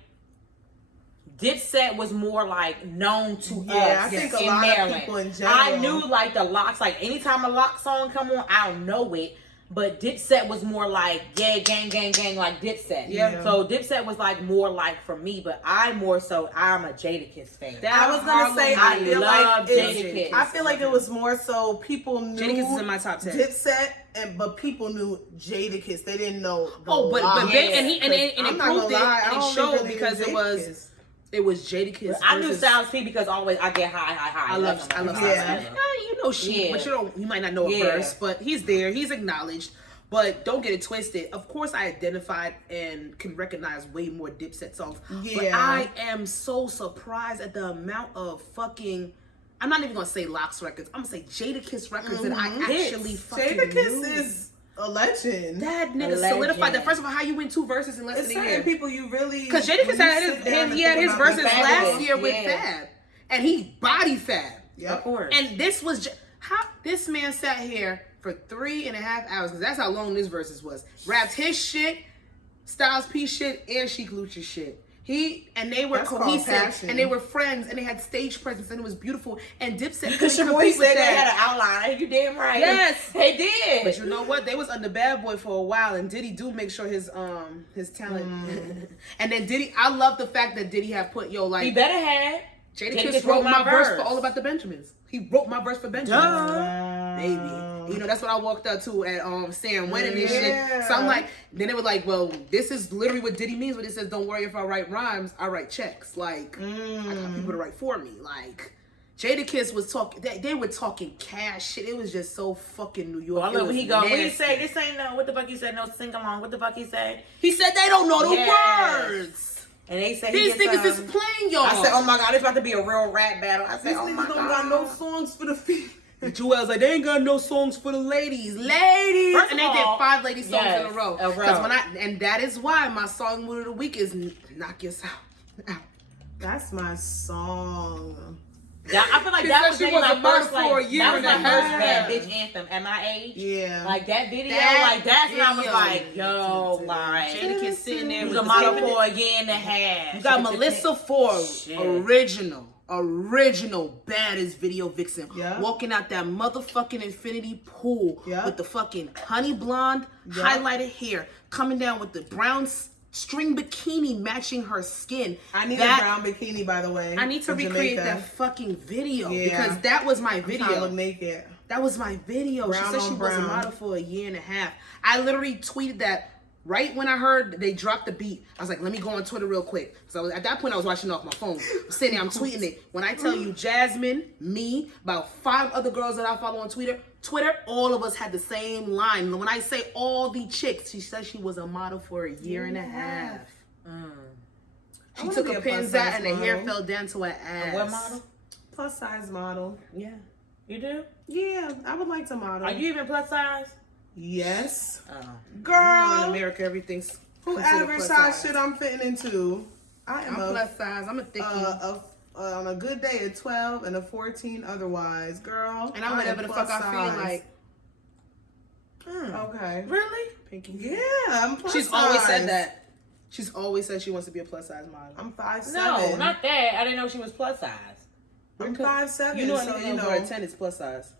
Dipset was more like known to Yeah, us I think in a lot of Maryland. people in general. I knew like the Locks, like anytime a Lock song come on, I don't know it. But Dipset was more like, yeah, gang, like Dipset. Yeah. So Dipset was like more like for me, but I'm a Jadakiss fan. I was gonna say I feel love like Jadakiss. I feel like it was more so people knew Jadakiss is in my top 10. Dipset, but people knew Jadakiss. They didn't know. But Locks. it I'm not proved gonna it lie, I and it don't showed really because knew it was Jadakiss. Jadakiss. I knew versus- Styles P because always I get high. I love Yeah. Styles P. You know she, Yeah. but you might not know a Yeah. verse, but he's there. He's acknowledged. But don't get it twisted. Of course, I identified and can recognize way more Dipset songs. But Yeah. I am so surprised at the amount of fucking. I'm not even gonna say Locks records. I'm gonna say Jadakiss records that I actually fucking Jadakiss knew. is a legend. That nigga A solidified legend. that. First of all, how you win 2 verses in less It's than a certain year? people you really Because Jadakiss when you had sit down and he had think his about verses the Fab last was, year with yeah. Fab, and he body Fab. Yep. Of course. And this was how this man sat here for 3.5 hours, because that's how long this verses was. Rapped his shit, Styles P shit, and Sheek Lucha shit. They were That's called cohesive, passion. and they were friends, and they had stage presence, and it was beautiful. And Dipset Because couldn't your boy compete with said they had that. an outline. You damn right. Yes. they did. But you know what? They was under Bad Boy for a while, and Diddy do make sure his talent. And then Diddy, I love the fact that Diddy have put he better have. Jadakiss wrote my verse for All About the Benjamins. He wrote my verse for Benjamins. Baby. You know, that's what I walked up to at Sam Wynn and this shit. So I'm like, then they were like, well, this is literally what Diddy means when he says, don't worry if I write rhymes, I write checks. Like, I got people to write for me. Like, Jadakiss was talking, they were talking cash shit. It was just so fucking New York. Well, look, It when was he go, when he nasty. say, this ain't no, what the fuck he said, no sing along, what the fuck he say? He said they don't know the Yes. words. And they say These he gets, niggas is playing y'all. I said, oh my God, it's about to be a real rap battle. I said, These oh my niggas God. don't got no songs for the female. Joel's like, they ain't got no songs for the ladies. Ladies! First And of they did all, 5 lady songs yes, in a row. a row. And that is why my song mood of the week is Knock Yourself Out. That's my song. Yeah, I feel like She that said was she maybe wasn't my first, murdered for a like, year that was and my a first half. bad bitch anthem at my age. Yeah. Like that video, That like that's when I was video. like, yo, like Jadakiss sitting there he was with a the model paper- for a year and a half. You got Melissa Ford, Shit. original baddest video vixen, Yeah. walking out that motherfucking infinity pool Yeah. with the fucking honey blonde highlighted hair, coming down with the brown string bikini matching her skin. I need a brown bikini, by the way. I need to for recreate Jamaica. that fucking video Yeah. because that was my I'm trying to video. look naked. That was my video. Brown She said on she was a brown. model for a year and a half. I literally tweeted that Right when I heard they dropped the beat, I was like, let me go on Twitter real quick. So at that point, I was watching off my phone. I'm sitting there, I'm tweeting it. When I tell you, Jasmine, me, about 5 other girls that I follow on Twitter, all of us had the same line. When I say all the chicks, she said she was a model for a year and a half. She took a pins out and the hair fell down to her ass. What model? Plus size model. Yeah. You do? Yeah, I would like to model. Are you even plus size? Yes. Oh. Girl. In America, everything's Who average size shit I'm fitting into? I'm plus size. I'm a thickie. On a good day, a 12 and a 14 otherwise, girl. And I'm whatever the fuck I feel like. Okay. Really? Pinky. Yeah, I'm plus She's size. always said that. She's always said she wants to be a plus size model. I'm 5'7". No, not that. I didn't know she was plus size. I'm 5'7". You know, so anything over a 10 is plus size.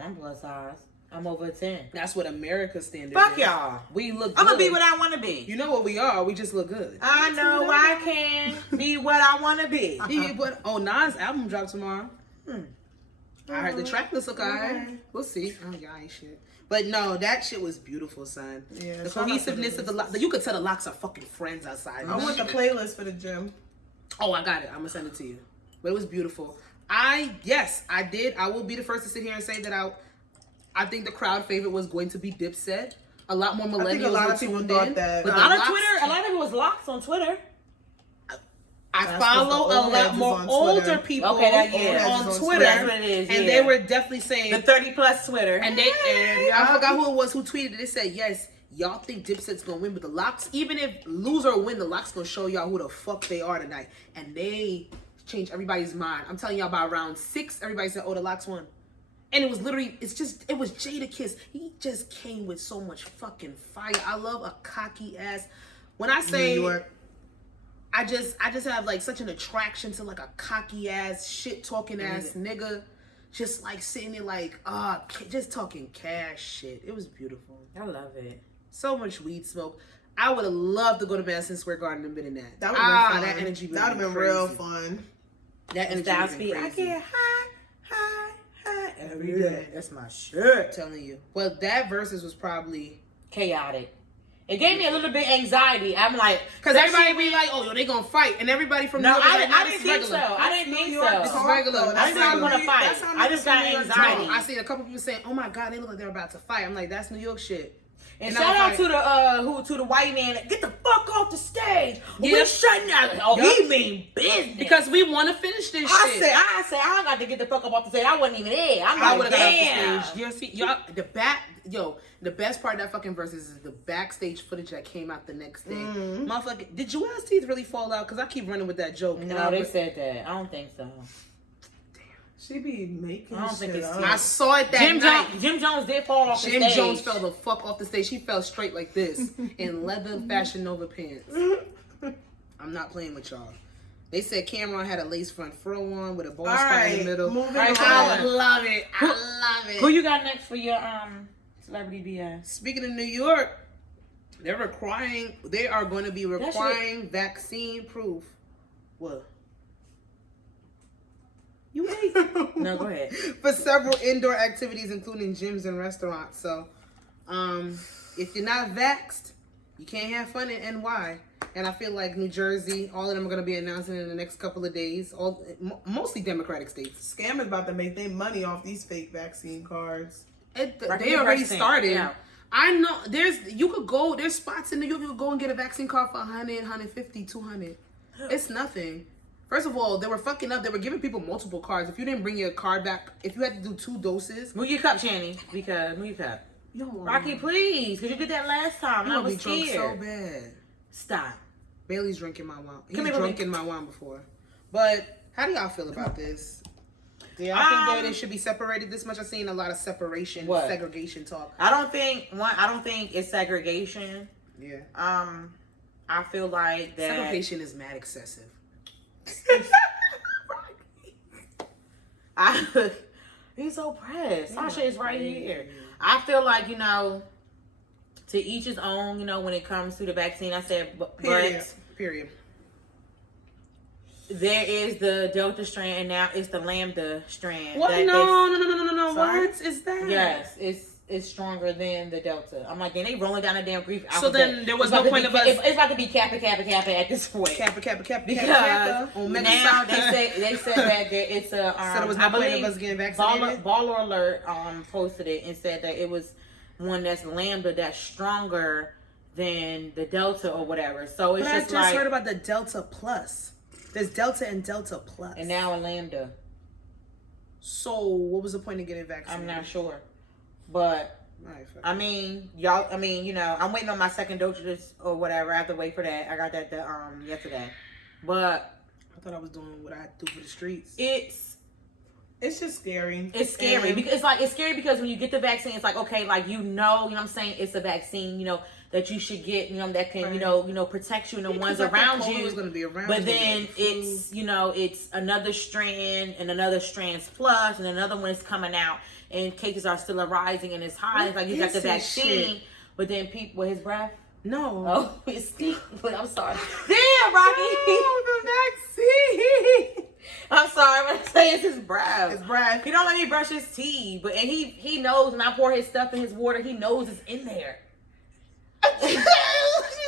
I'm plus size. I'm over a 10. That's what America's standard Fuck is. y'all. We look good. I'm gonna be what I want to be. You know what we are. We just look good. I know I can be what I want to be. Yeah, but Nas' album dropped tomorrow. I heard the track list look alright. We'll see. Oh, y'all ain't shit. But no, that shit was beautiful, son. Yeah, the cohesiveness of the locks. You could tell the locks are fucking friends outside. I want the playlist for the gym. Oh, I got it. I'm gonna send it to you. But it was beautiful. I did. I will be the first to sit here and say that I think the crowd favorite was going to be Dipset. A lot more millennials. I think a lot of people thought that. But a lot of it was locks on Twitter. I follow a lot more older people on Twitter. That's what it is. And they were definitely saying the 30+ Twitter. And I forgot who it was who tweeted it. They said, yes, y'all think Dipset's gonna win, but the locks, even if lose or win, the locks gonna show y'all who the fuck they are tonight. And they changed everybody's mind. I'm telling y'all, by round 6, everybody said, oh, the locks won. And it was literally, it was Jada Kiss. He just came with so much fucking fire. I love a cocky ass. When I say New York, I just have like such an attraction to like a cocky ass, shit talking ass nigga, just like sitting there like just talking cash shit. It was beautiful. I love it. So much weed smoke. I would have loved to go to Madison Square Garden and been in that. That would have been fun. That energy would have been real fun. That energy would have been crazy. I get high every day. That's my shit. I'm telling you. Well, that versus was probably chaotic. It gave me a little bit anxiety. I'm like, because everybody be like, "Oh, yo, they gonna fight," and everybody from New York I didn't think so. I didn't think so. This is regular. I didn't want to fight. I just got anxiety. I seen a couple people saying, "Oh my god, they look like they're about to fight." I'm like, "That's New York shit." And shout out to the white man. Get the fuck off the stage. We're shutting out. He mean business because we want to finish this shit. I say I got to get the fuck up off the stage. I wasn't even there. I would have got off the stage. Y'all, the best part of that fucking versus is the backstage footage that came out the next day. Motherfucker, did Joelle's teeth really fall out? Because I keep running with that joke. No, they said that. I don't think so. She be making I don't think it's I saw it that night. Jim Jones did fall off the stage. Jim Jones fell the fuck off the stage. He fell straight like this in leather Fashion Nova pants. I'm not playing with y'all. They said Cameron had a lace front fro on with a ball spot in the middle. I love it. I love it. Who you got next for your celebrity BS? Speaking of New York, they are going to be requiring vaccine proof. What? You hate. No, go ahead. For several indoor activities, including gyms and restaurants. So, if you're not vaxxed, you can't have fun in NY. And I feel like New Jersey, all of them are going to be announcing in the next couple of days. Mostly Democratic states. Scammers about to make their money off these fake vaccine cards. They already started. Yeah. I know. There's spots in New York you could go and get a vaccine card for 100, 150, 200. It's nothing. First of all, they were fucking up. They were giving people multiple cards. If you didn't bring your card back, if you had to do 2 doses. Move your cup, Shani. Move your cup. Rocky, please. Because you did that last time. And I was scared. So bad. Stop. Bailey's drinking my wine. He's drinking my wine before. But how do y'all feel about this? Do y'all think that it should be separated this much? I've seen a lot of segregation talk. I don't think it's segregation. Yeah. I feel like that segregation is mad excessive. He's so pressed. Sasha is right here. I feel like, to each his own, when it comes to the vaccine. I said, Period. There is the Delta strand, and now it's the Lambda strand. What? No. What is that? Yes, stronger than the Delta. I'm like, then they rolling down the damn Greek alphabet. So then there was no point of us. It's about to be Kappa at this point. Kappa. Because now they said that it's a. So there was no point of us getting vaccinated. Baller Alert posted it and said that it was one that's Lambda that's stronger than the Delta or whatever. So it's I just just heard about the Delta Plus. There's Delta and Delta Plus. And now a Lambda. So what was the point of getting vaccinated? I'm not sure. But I mean, y'all. I mean, you know, I'm waiting on my second dose or whatever. I have to wait for that. I got that yesterday. But I thought I was doing what I had to do for the streets. It's just scary. It's scary because it's scary because when you get the vaccine, it's like, okay, like you know what I'm saying, it's a vaccine, you know, that you should get, you know, that can, you know, protect you and the ones around you. Was gonna be around but then it's, you know, it's another strand and another strand's plus and another one is coming out and cases are still arising and it's high. It's like you got the vaccine, but then people with his breath. No. Oh, it's steep. I'm sorry. Damn, Rocky. Oh, the vaccine. I'm sorry, when I say it's his breath. His breath. He don't let me brush his teeth, but and he knows when I pour his stuff in his water, he knows it's in there.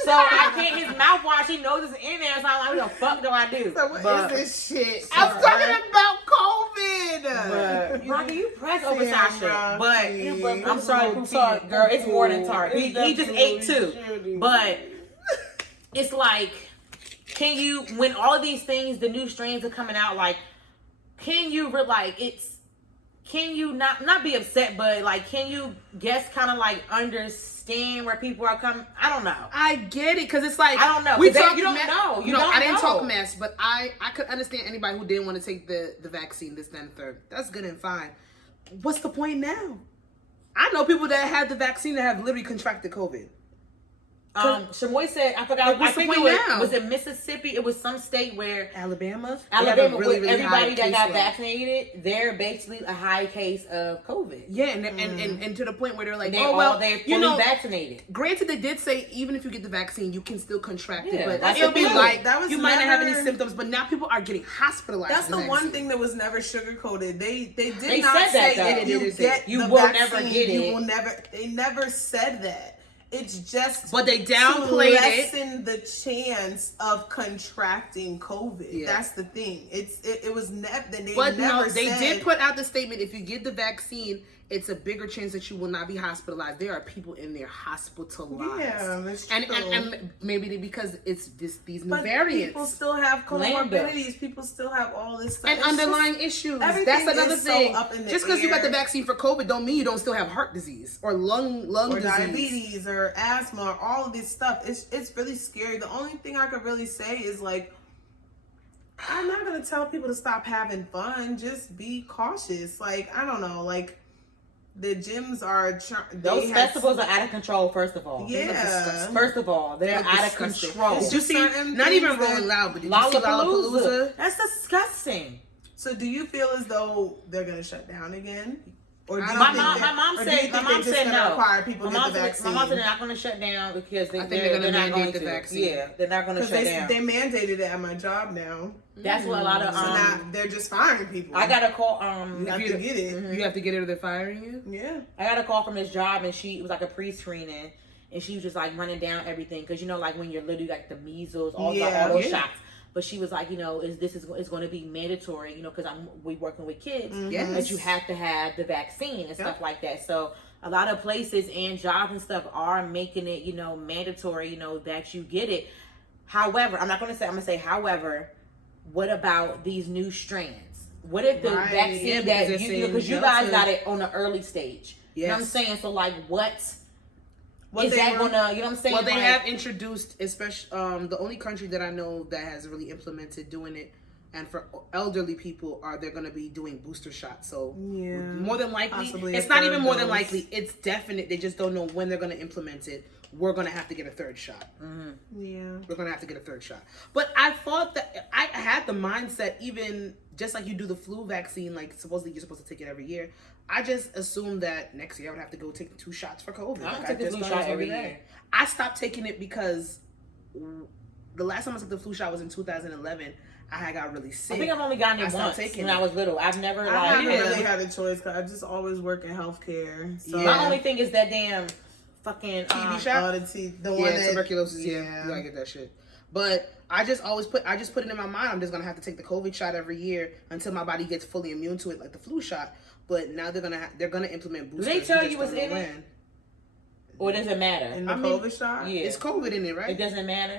So I can't his mouthwash. He knows it's in there. So I'm like, what the fuck do I do? So what is this shit? I'm I'm talking about COVID. But Rocky, you press over Sasha. Rocky. But I'm sorry, girl. It's more than tart. He just ate too. But it's like, can you, when all of these things, the new strains are coming out, like, can you can you not be upset, but like, can you guess kind of like understand where people are coming? I don't know. I get it, because it's like, I don't know. We You don't know. You don't I didn't know. talk mess, but I could understand anybody who didn't want to take the vaccine, this, then, third. That's good and fine. What's the point now? I know people that had the vaccine that have literally contracted COVID. Shamoy said, I forgot. What's the point now? Was it Mississippi? It was some state where Alabama, really everybody that got vaccinated, they're basically a high case of COVID. Yeah, and to the point where they're like, they're fully vaccinated. Granted, they did say even if you get the vaccine, you can still contract it, but that's it'll be like that was you might not have any symptoms. But now people are getting hospitalized. That's the one thing that was never sugarcoated. They did They not said say that, if you get you the will vaccine, never get it. You will never. They never said that. It's just, but they downplayed to lessen the chance of contracting COVID. Yeah. That's the thing. It was never. But no, they did put out the statement: if you get the vaccine, it's a bigger chance that you will not be hospitalized. There are people in there hospitalized. Yeah, that's true. And maybe because it's these new variants. People still have comorbidities. People still have all this stuff. And underlying issues. That's another thing. Just because you got the vaccine for COVID don't mean you don't still have heart disease or lung or disease. diabetes or asthma or all of this stuff. It's really scary. The only thing I could really say is like, I'm not gonna tell people to stop having fun. Just be cautious. Like, I don't know, like the gyms are those festivals are out of control. First of all, First of all, they're out of control. Did you see? Not even Rolling Loud, but did you see Lollapalooza? That's disgusting. So, do you feel as though they're gonna shut down again? Or do my mom said no. Require people my get the vaccine? My mom said they're not going to shut down because they're going to mandate the vaccine. Yeah, they're not going to shut down. They mandated it at my job now. That's what a lot of so now they're just firing people. I got a call. You have to get it. Mm-hmm. You have to get it, or they're firing you. Yeah. I got a call from this job, and it was like a pre-screening, and she was just like running down everything because you know, like when you're literally like the measles, all those shots. But she was like, you know, is going to be mandatory, you know, because we working with kids, that you have to have the vaccine and stuff like that. So a lot of places and jobs and stuff are making it, you know, mandatory, you know, that you get it. However, I'm going to say, however, what about these new strands? What if the vaccine that because you guys got it on an early stage? Yes. You know what I'm saying? So like, what is that gonna, you know what I'm saying? Well, they have introduced, especially the only country that I know that has really implemented doing it, and for elderly people, they're going to be doing booster shots. So more than likely, it's not even more than likely, it's definite. They just don't know when they're going to implement it. We're going to have to get a third shot. Yeah, we're going to have to get a third shot. But I thought that I had the mindset, even just like you do the flu vaccine, like supposedly you're supposed to take it every year. I just assumed that next year I would have to go take 2 shots for COVID. I take the flu shot every year. I stopped taking it because the last time I took the flu shot was in 2011. I had got really sick. I think I've only gotten it once when I was little. I've never I haven't really had a choice because I just always work in healthcare. So. My only thing is that damn fucking TB shot. The one that, tuberculosis. Yeah, you gotta get that shit. But I just put it in my mind. I'm just gonna have to take the COVID shot every year until my body gets fully immune to it, like the flu shot. But now they're gonna implement boosters. Do they tell you what's in it? Or does it matter? In the COVID shot? Yeah. It's COVID in it, right? It doesn't matter.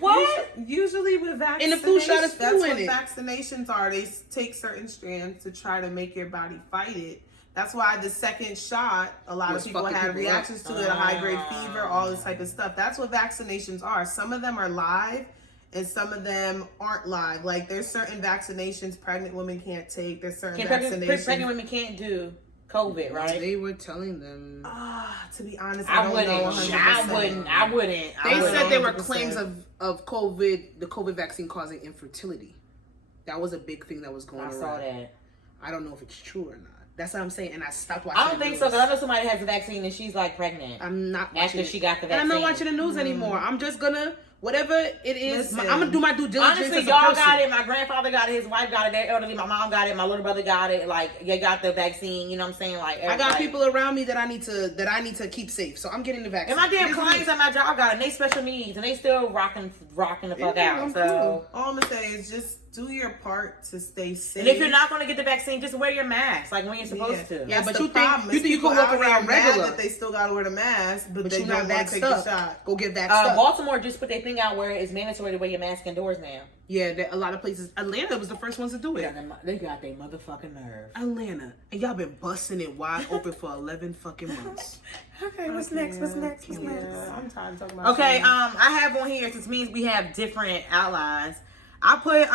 What? Usually with vaccinations, in the flu shot, it's flu that's in it. What vaccinations are. They take certain strands to try to make your body fight it. That's why the second shot, a lot of people had reactions to it, a high-grade fever, all this type of stuff. That's what vaccinations are. Some of them are live, and some of them aren't live. Like, there's certain vaccinations pregnant women can't take. There's certain vaccinations. Pregnant women can't do COVID, right? They were telling them. To be honest, I don't know 100%. I wouldn't. They said there were claims of COVID, the COVID vaccine causing infertility. That was a big thing that was going around. I saw that. I don't know if it's true or not. That's what I'm saying, and I stopped watching. I don't think so, because I know somebody has the vaccine and she's like pregnant. I'm not watching after she got the vaccine. And I'm not watching the news anymore. I'm just gonna whatever it is. I'm gonna do my due diligence. Honestly, y'all got it. My grandfather got it. His wife got it. They're elderly. My mom got it. My little brother got it. Like, they got the vaccine. You know what I'm saying? Like, I got people around me that I need to keep safe. So I'm getting the vaccine. And my damn clients at my job got it. And they special needs, and they still rocking the fuck out. So cool. All I'm gonna say is just do your part to stay safe. And if you're not gonna get the vaccine, just wear your mask, like when you're supposed to. Yeah, but you think you can walk around regular? That they still gotta wear the mask, but they you're don't not want to take the shot. Go get vaxxed. Baltimore just put their thing out where it's mandatory to wear your mask indoors now. Yeah, a lot of places. Atlanta was the first ones to do it. They got their motherfucking nerve. Atlanta, and y'all been busting it wide open for 11 fucking months. Okay, what's next? I'm tired of talking about. Okay, I have on here, since means we have different outlines. I put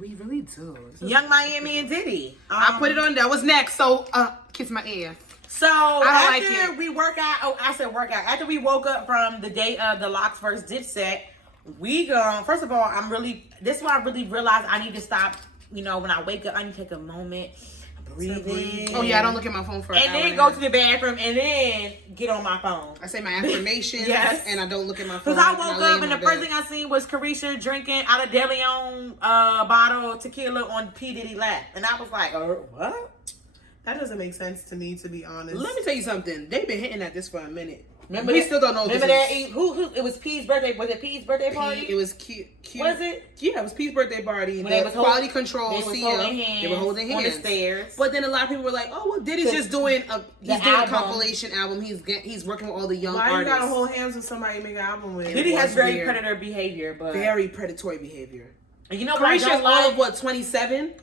we really do. Young Miami and Diddy. I put it on. That was next. So kiss my ear. So after we work out, after we woke up from the day of the Locks vs. Dipset, we go. First of all, this is why I really realized I need to stop. You know, when I wake up, I need to take a moment, breathe in. Oh yeah, I don't look at my phone for an hour then go to the bathroom and then get on my phone. I say my affirmations. Yes. And I don't look at my phone. Because I woke up and the first thing I seen was Carisha drinking out of De Leon bottle of tequila on P. Diddy lap. And I was like, what? That doesn't make sense to me, to be honest. Let me tell you something. They've been hitting at this for a minute. Remember we still don't know. Remember that? Who? It was P's birthday. Was it P's birthday party? It was cute. Was it? Yeah, it was P's birthday party. When the quality control. They were holding hands on the stairs. But then a lot of people were like, "Oh, well, Diddy's just doing a compilation album. He's working with all the young artists. Why you gotta hold hands with somebody you make an album with?" Diddy has very predator behavior, but very predatory behavior. And you know, Carisha's all of what, 27?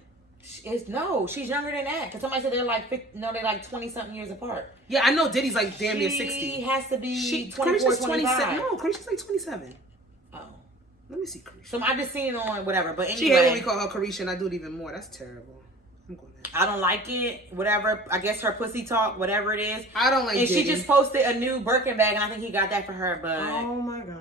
She's younger than that. Because somebody said they're like 20 something years apart. Yeah, I know Diddy's like damn near 60. She has to be 24, 25. No, Carisha's like 27. Oh. Let me see Carisha. So I just seen it on whatever. But anyway. She hates when we call her Carisha, and I do it even more. That's terrible. I'm going to. I don't like it. Whatever. I guess her pussy talk, whatever it is. I don't like it. And she just posted a new Birkin bag, and I think he got that for her. But oh my gosh.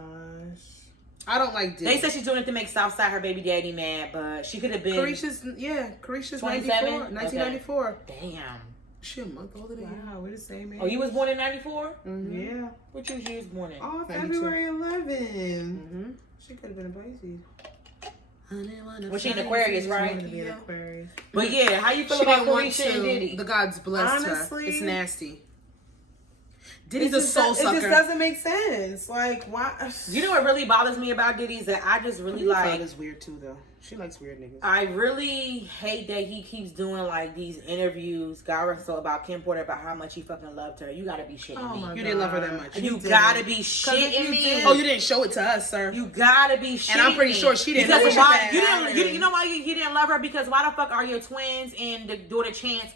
I don't like Diddy. They said she's doing it to make Southside, her baby daddy, mad, but she could have been. Carisha's 94, 1994. Okay. Damn. She a month older than you. Wow, we're the same age. Oh, you was born in 94? Mm-hmm. Yeah. What year you was born in? Oh, February 11. Mm-hmm. She could have been a Pisces. Was she an Aquarius, right? Yeah. Aquarius. But yeah, how you feel about Carisha and Diddy? The gods blessed Honestly, her. It's nasty. Diddy's a soul sucker. It just doesn't make sense. Like, why? You know what really bothers me about Diddy is that I just really like. Is weird too, though. She likes weird niggas. I really hate that he keeps doing like these interviews, about Kim Porter, about how much he fucking loved her. You gotta be shitting me. You didn't love her that much. You gotta be shitting me. Oh, you didn't show it to us, sir. You gotta be shitting me. And I'm pretty sure she didn't. Because why? You know why he didn't love her? Because why the fuck are your twins and the daughter Chance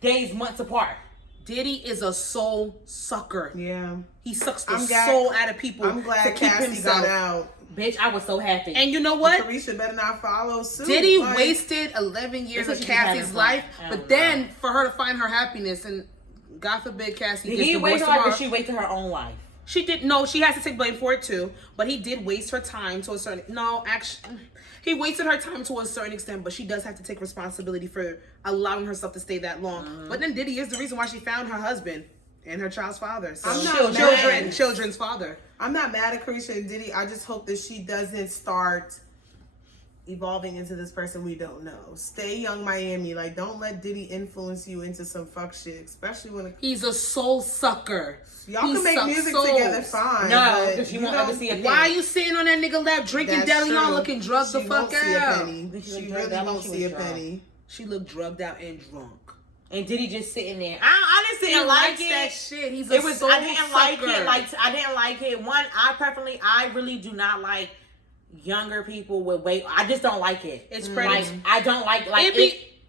days, months apart? Diddy is a soul sucker. Yeah. He sucks the soul out of people. I'm glad to keep Cassie himself got out. Bitch, I was so happy. And you know what? Carisha better not follow suit. Diddy wasted 11 years of Cassie's life, but then for her to find her happiness, and God forbid Cassie gets divorced tomorrow. Or she wasted her own life? She did. No, she has to take blame for it too. But he did waste her time to a certain. No, actually, he wasted her time to a certain extent. But she does have to take responsibility for allowing herself to stay that long. But then Diddy is the reason why she found her husband and her child's father. So children's father. I'm not mad at Carisha and Diddy. I just hope that she doesn't start evolving into this person we don't know. Stay young, Miami. Like, don't let Diddy influence you into some fuck shit, especially when he's a soul sucker. Y'all can make music together fine. No, because you won't ever see a penny. Why are you sitting on that nigga lap drinking deli on looking drugged the fuck out? She really won't see a penny. She looked drugged out and drunk. And Diddy just sitting there. I didn't like it. That shit. He's a it was. soul I didn't sucker. like it. Like I didn't like it. One, I really do not like younger people with weight. I just don't like it. It's like I don't like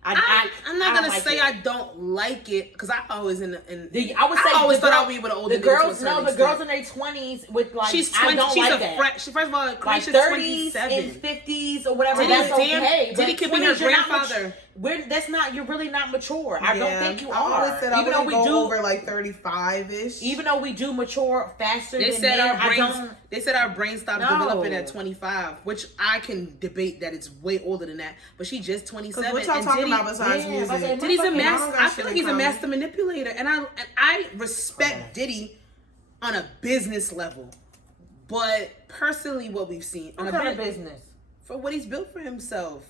I'm not gonna like say it. I don't like it because I always I would say always thought I'd be with an older the girls. No, the girls in their 20s with like she's 20. I don't she's like that. First of all, like Carisha's 30s 27 and 50s or whatever. Diddy, That's okay. Diddy could be her grandfather. That's not. You're really not mature. I don't think you I are. always said even though we do over like 35ish. Even though we do mature faster They than said men, our brains. They said our brains stopped No. developing at 25, which I can debate that it's way older than that. But she just 27. What y'all talking about besides music? Diddy's a master. I feel like he's a master manipulator, and I respect Diddy on a business level. But personally, what we've seen on What kind of business? For what he's built for himself,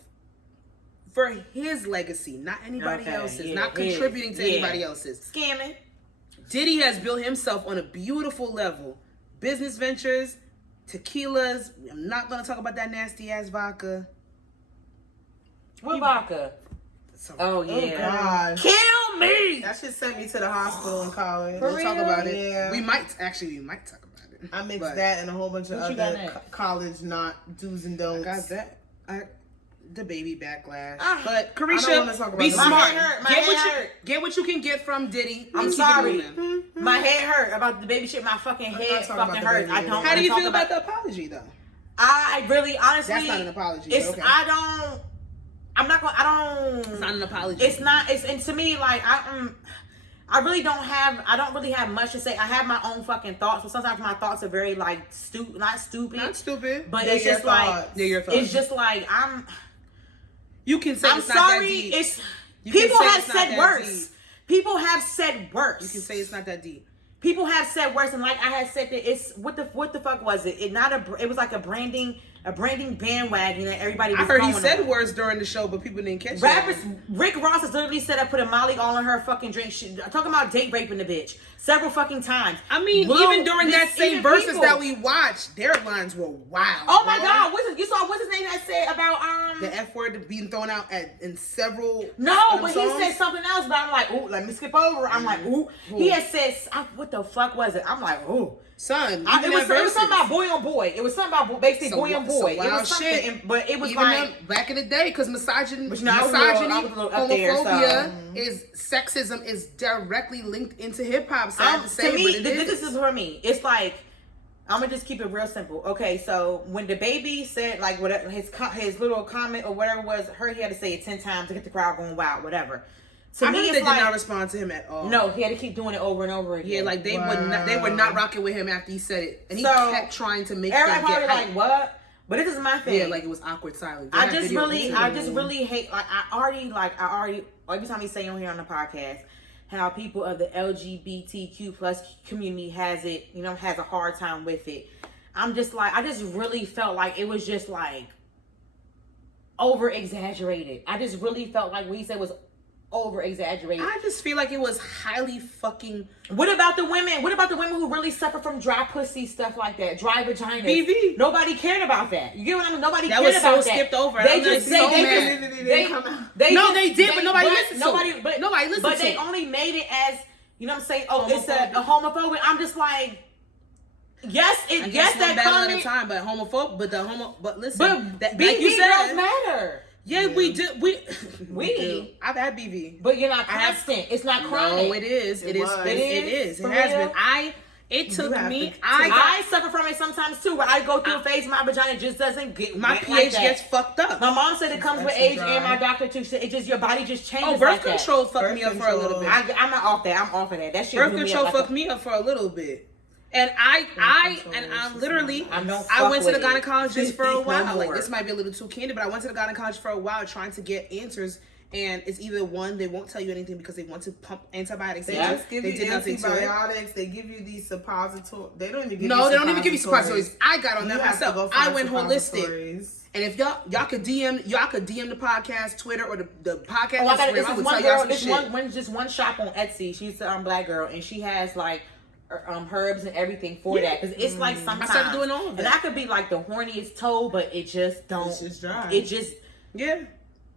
for his legacy, not anybody else's, not contributing to anybody else's. Scamming. Diddy has built himself on a beautiful level. Business ventures, tequilas. I'm not going to talk about that nasty ass vodka. What vodka? Oh, yeah. Oh, God. Kill me! That shit sent me to the hospital in college. We'll talk about it. Yeah. We might talk about it. I mixed that and a whole bunch of other college not do's and don'ts. I got that. The baby backlash. I But don't Carisha, wanna talk about be that. smart. My head hurt. Get what you can get from Diddy. I'm and keep it sorry. moving. My head hurt about the baby shit. My fucking head talking about fucking the hurts. baby I don't. How do you wanna feel talk about the apology, though? I really, honestly, That's not an apology. It's okay. I'm not gonna. I don't. It's not an apology. It's not. It's and to me like I really don't have. I don't really have much to say. I have my own fucking thoughts, but sometimes my thoughts are very like not stupid, but it's just like your thoughts. it's just like You can say I'm it's not that sorry. deep. It's You can people say have it's not said that worse. deep. People have said worse. You can say it's not that deep. People have said worse, and like I had said that it's what the fuck was it? It was like a branding bandwagon that everybody was I heard he going said on. words during the show, but people didn't catch Rappers, it. Rick Ross has literally said I put a Molly all in her fucking drink. Talking about date raping the bitch several fucking times. I mean, even during that same verses that we watched, their lines were wild. Oh my God! What's his name that said about the F word being thrown out in several. No, but songs? he said something else. But I'm like, ooh, let me skip over. I'm like, ooh. He had said, what the fuck was it? I'm like, ooh. Son, it was something about boy on boy. It was something about basically boy on boy. It was something, shit. But it was even like back in the day, because misogyny, homophobia, is sexism is directly linked into hip hop. To me, this is for me. It's like I'm gonna just keep it real simple. Okay, so when the baby said like whatever his little comment or whatever was, he had to say it 10 times to get the crowd going wild, whatever. To me, they did not respond to him at all. No, he had to keep doing it over and over again. Yeah, like they were not rocking with him after he said it, and he kept trying to make them get everybody hype. like what? But this is my thing. Yeah, like it was awkward silence. I just really hate. Like I already. Every time he say on here on the podcast, how people of the LGBTQ plus community has a hard time with it. I'm just like, I just really felt like it was just like over exaggerated. I just really felt like what he said was over exaggerated. I just feel like it was highly fucking. What about the women? What about the women who really suffer from dry pussy stuff like that, dry vagina? BV. Nobody cared about that. You get what I mean? Nobody cared was about so that. skipped over. They I'm just like, they did, but nobody listened to it. But nobody listened But to they it. only made it as, you know what I'm saying? Oh, it's a homophobic. I'm just like, yes, that battle comment. at a time, but listen, But like BV you said, girls matter. Yeah, we do. We do. I've had BV, but you're not constant. It's not chronic. No, it is. It is. It For has real? been. It took me. I suffer from it sometimes too, where I go through a phase, my vagina just doesn't get my wet pH like that. gets fucked up. My mom said it comes with age, and my doctor too said it just your body just changes. Oh, birth control fucked me up for a little bit. I'm not off that. I'm off of that. That shit. Birth control fucked me up for a little bit. And I literally, I went to the gynecologist for a while. Like, this might be a little too candid, but I went to the gynecologist for a while trying to get answers. And it's either one, they won't tell you anything because they want to pump antibiotics. They just give you antibiotics. They give you these suppositories. They don't even give you No, they don't even give you suppositories. I got on that myself. I went holistic. And if y'all could DM the podcast, Twitter, or the podcast Instagram, I would tell y'all some shit. Just one shop on Etsy. She's a black girl, and she has like herbs and everything for that. Because it's like sometimes I started doing all of that. And I could be like the horniest toe, but it just don't. It's just dry. It just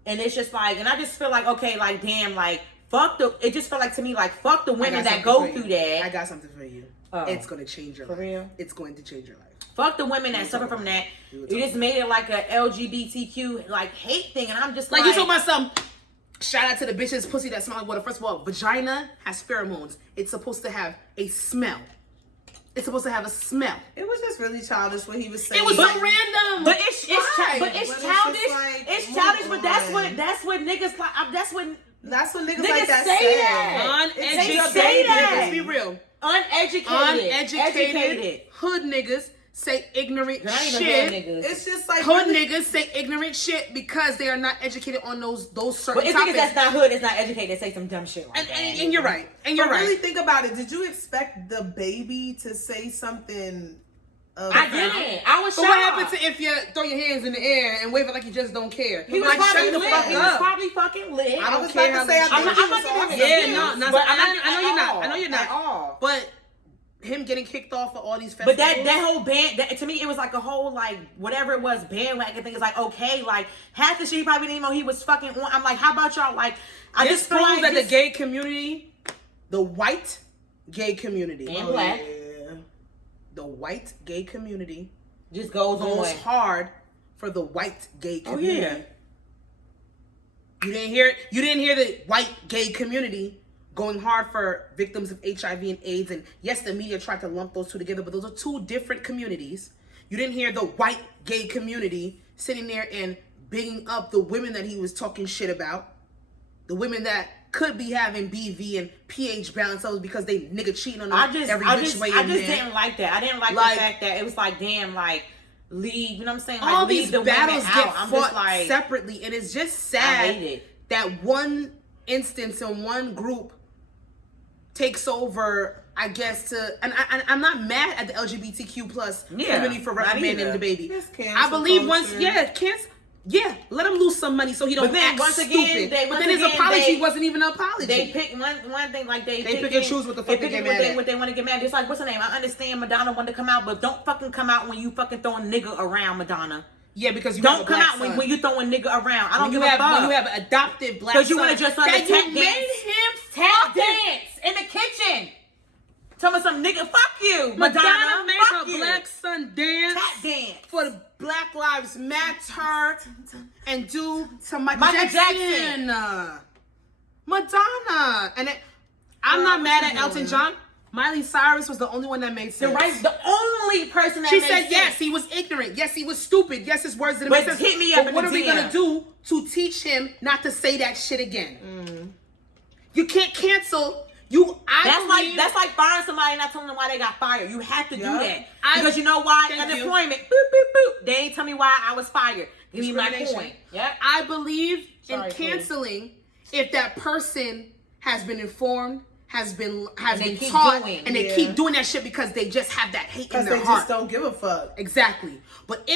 And it's just like, and I just feel like, okay, like damn, like fuck the. It just felt like to me like fuck the women that go through that. I got something for you. It's gonna change your life. For real? It's going to change your life. Fuck the women that suffer from that. You just made it like a LGBTQ like hate thing, and I'm just like you talking about some. Shout out to the bitches pussy that smell like water. First of all, vagina has pheromones. It's supposed to have a smell. It's supposed to have a smell. It was just really childish what he was saying. It was so random. But it's childish. It's childish. But that's what niggas like. That's what niggas like that say. That. Uneducated. Say that. Let's be real. Uneducated hood niggas say ignorant shit. It's just like hood niggas say ignorant shit because they are not educated on those certain topics. But niggas that's not hood is not educated. They say some dumb shit like that. And you're right. And you're right. Really think about it. Did you expect the baby to say something? I didn't. I was shocked. But what happens if you throw your hands in the air and wave it like you just don't care? He was probably lit. He was probably fucking lit. I don't care how I'm not giving him. I know you're not. At all. But him getting kicked off of all these festivals. But that whole band, to me, it was like a whole, like, whatever it was, bandwagon thing. It's like, okay, like, half the shit he probably didn't know he was fucking on. I'm like, how about y'all, like, I just feel like that the gay community, the white gay community. And black. Yeah. The white gay community just goes hard for the white gay community. Oh, yeah. You didn't hear the white gay community going hard for victims of HIV and AIDS. And yes, the media tried to lump those two together, but those are two different communities. You didn't hear the white gay community sitting there and bigging up the women that he was talking shit about. The women that could be having BV and pH balance levels because they nigga cheating on them every which way. I just didn't like that. I didn't like the fact that it was like, damn, like, leave, you know what I'm saying? Like, all these battles get fought like, separately, and it's just sad that one instance in one group takes over, I guess, and I'm not mad at the LGBTQ plus community for reprimanding the baby. I believe let him lose some money so he don't act stupid. But then his apology wasn't even an apology. They pick one thing, like they pick and choose what the fuck they get mad at. What they want to get mad. It's like, what's her name? I understand Madonna wanted to come out, but don't fucking come out when you fucking throwing nigga around, Madonna. Yeah, because you don't come out when you throwing nigga around. I don't give a fuck. When you have an adopted black son. Because you want to just tap dance in the kitchen. Tell me some nigga, fuck you, Madonna made her black son dance. Tap dance for the Black Lives Matter and do some Michael Jackson. Madonna. And I'm not mad at Elton John. Miley Cyrus was the only one that made sense. The only person that she said yes, he was ignorant. Yes, he was stupid. Yes, his words didn't make sense. Hit me up. But what are we gonna do to teach him not to say that shit again? You can't cancel. That's like firing somebody and not telling them why they got fired. You have to do that because you know why? Unemployment. Boop boop boop. They ain't tell me why I was fired. Give me my point. Yeah. I believe in canceling if that person has been informed, has been taught, and they keep doing that shit because they just have that hate in their heart. Because they just don't give a fuck. Exactly. But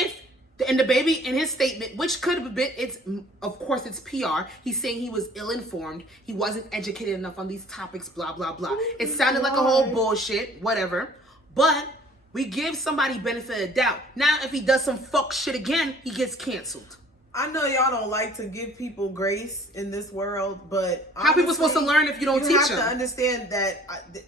and the baby in his statement, which could have been, of course it's PR. He's saying he was ill-informed. He wasn't educated enough on these topics, blah, blah, blah. It sounded like a whole bullshit, whatever. But we give somebody benefit of the doubt. Now, if he does some fuck shit again, he gets canceled. I know y'all don't like to give people grace in this world, but how people supposed to learn if you don't teach them? You have to understand that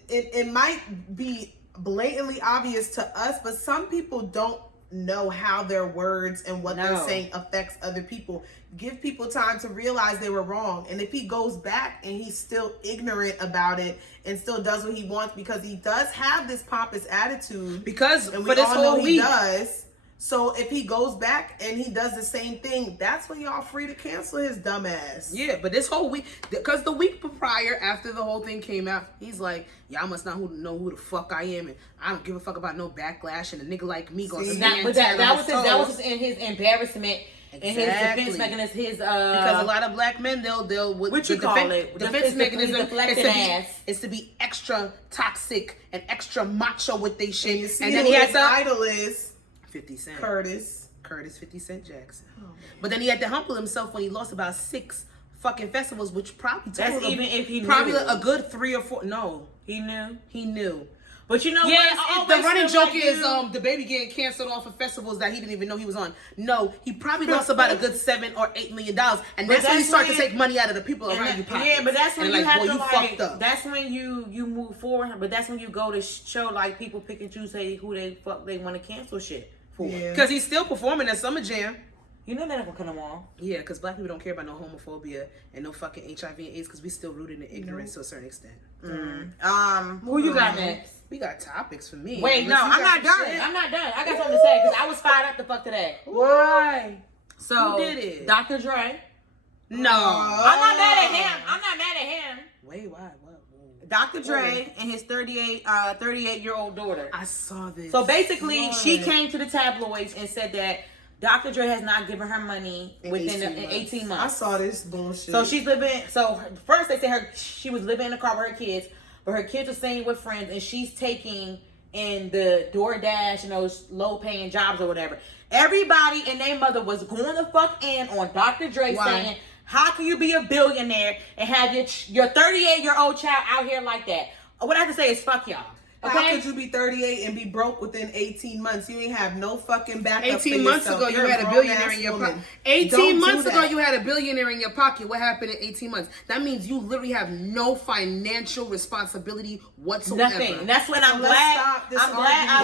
it might be blatantly obvious to us, but some people don't know how their words and what they're saying affects other people. Give people time to realize they were wrong. And if he goes back and he's still ignorant about it and still does what he wants, because he does have this pompous attitude, and we all know he does. So if he goes back and he does the same thing, that's when y'all free to cancel his dumb ass. Yeah, but this whole week, because the week prior, after the whole thing came out, he's like, y'all must not know who the fuck I am, and I don't give a fuck about no backlash, and a nigga like me gonna stand. That was just in his embarrassment. And his defense mechanism, because a lot of black men, they'll what you call it? Defense mechanism is to be extra toxic and extra macho with they shit. And then he has the idol is 50 Cent. Curtis 50 Cent Jackson. But then he had to humble himself when he lost about 6 fucking festivals, which probably even if he probably knew. a good 3 or 4. No, he knew. But you know what? The running joke is the baby getting canceled off of festivals that he didn't even know he was on. No, he probably lost about a good $7 or $8 million, and that's when you start to take money out of the people around you. Yeah, but that's when you have to fucked up. That's when you move forward. But that's when you go to show like people pick and choose who they want to cancel shit for. Because he's still performing at Summer Jam. You know they're not gonna cut him off. Yeah, because black people don't care about no homophobia and no fucking HIV and AIDS because we still rooted in ignorance to a certain extent. Who you got next? We got topics for me. Wait, no, I'm not done. I'm not done. I got something to say because I was fired up the fuck today. Why? So who did it? Dr. Dre. No, I'm not mad at him. I'm not mad at him. Wait, why? What? Dr. Dre and his 38-year-old daughter. I saw this. So basically, she came to the tabloids and said that Dr. Dre has not given her money within 18 months. I saw this bullshit. So she's living. So first they said she was living in the car with her kids, but her kids are staying with friends, and she's taking in the DoorDash and those low-paying jobs or whatever. Everybody and their mother was going the fuck in on Dr. Dre saying, "How can you be a billionaire and have your 38-year-old child out here like that?" What I have to say is fuck y'all. Okay? How could you be 38 and be broke within 18 months? You ain't have no fucking backup. 18 months ago, you had a billionaire in your pocket. 18 months ago, you had a billionaire in your pocket. What happened in 18 months? That means you literally have no financial responsibility whatsoever. Nothing. And that's when I'm glad.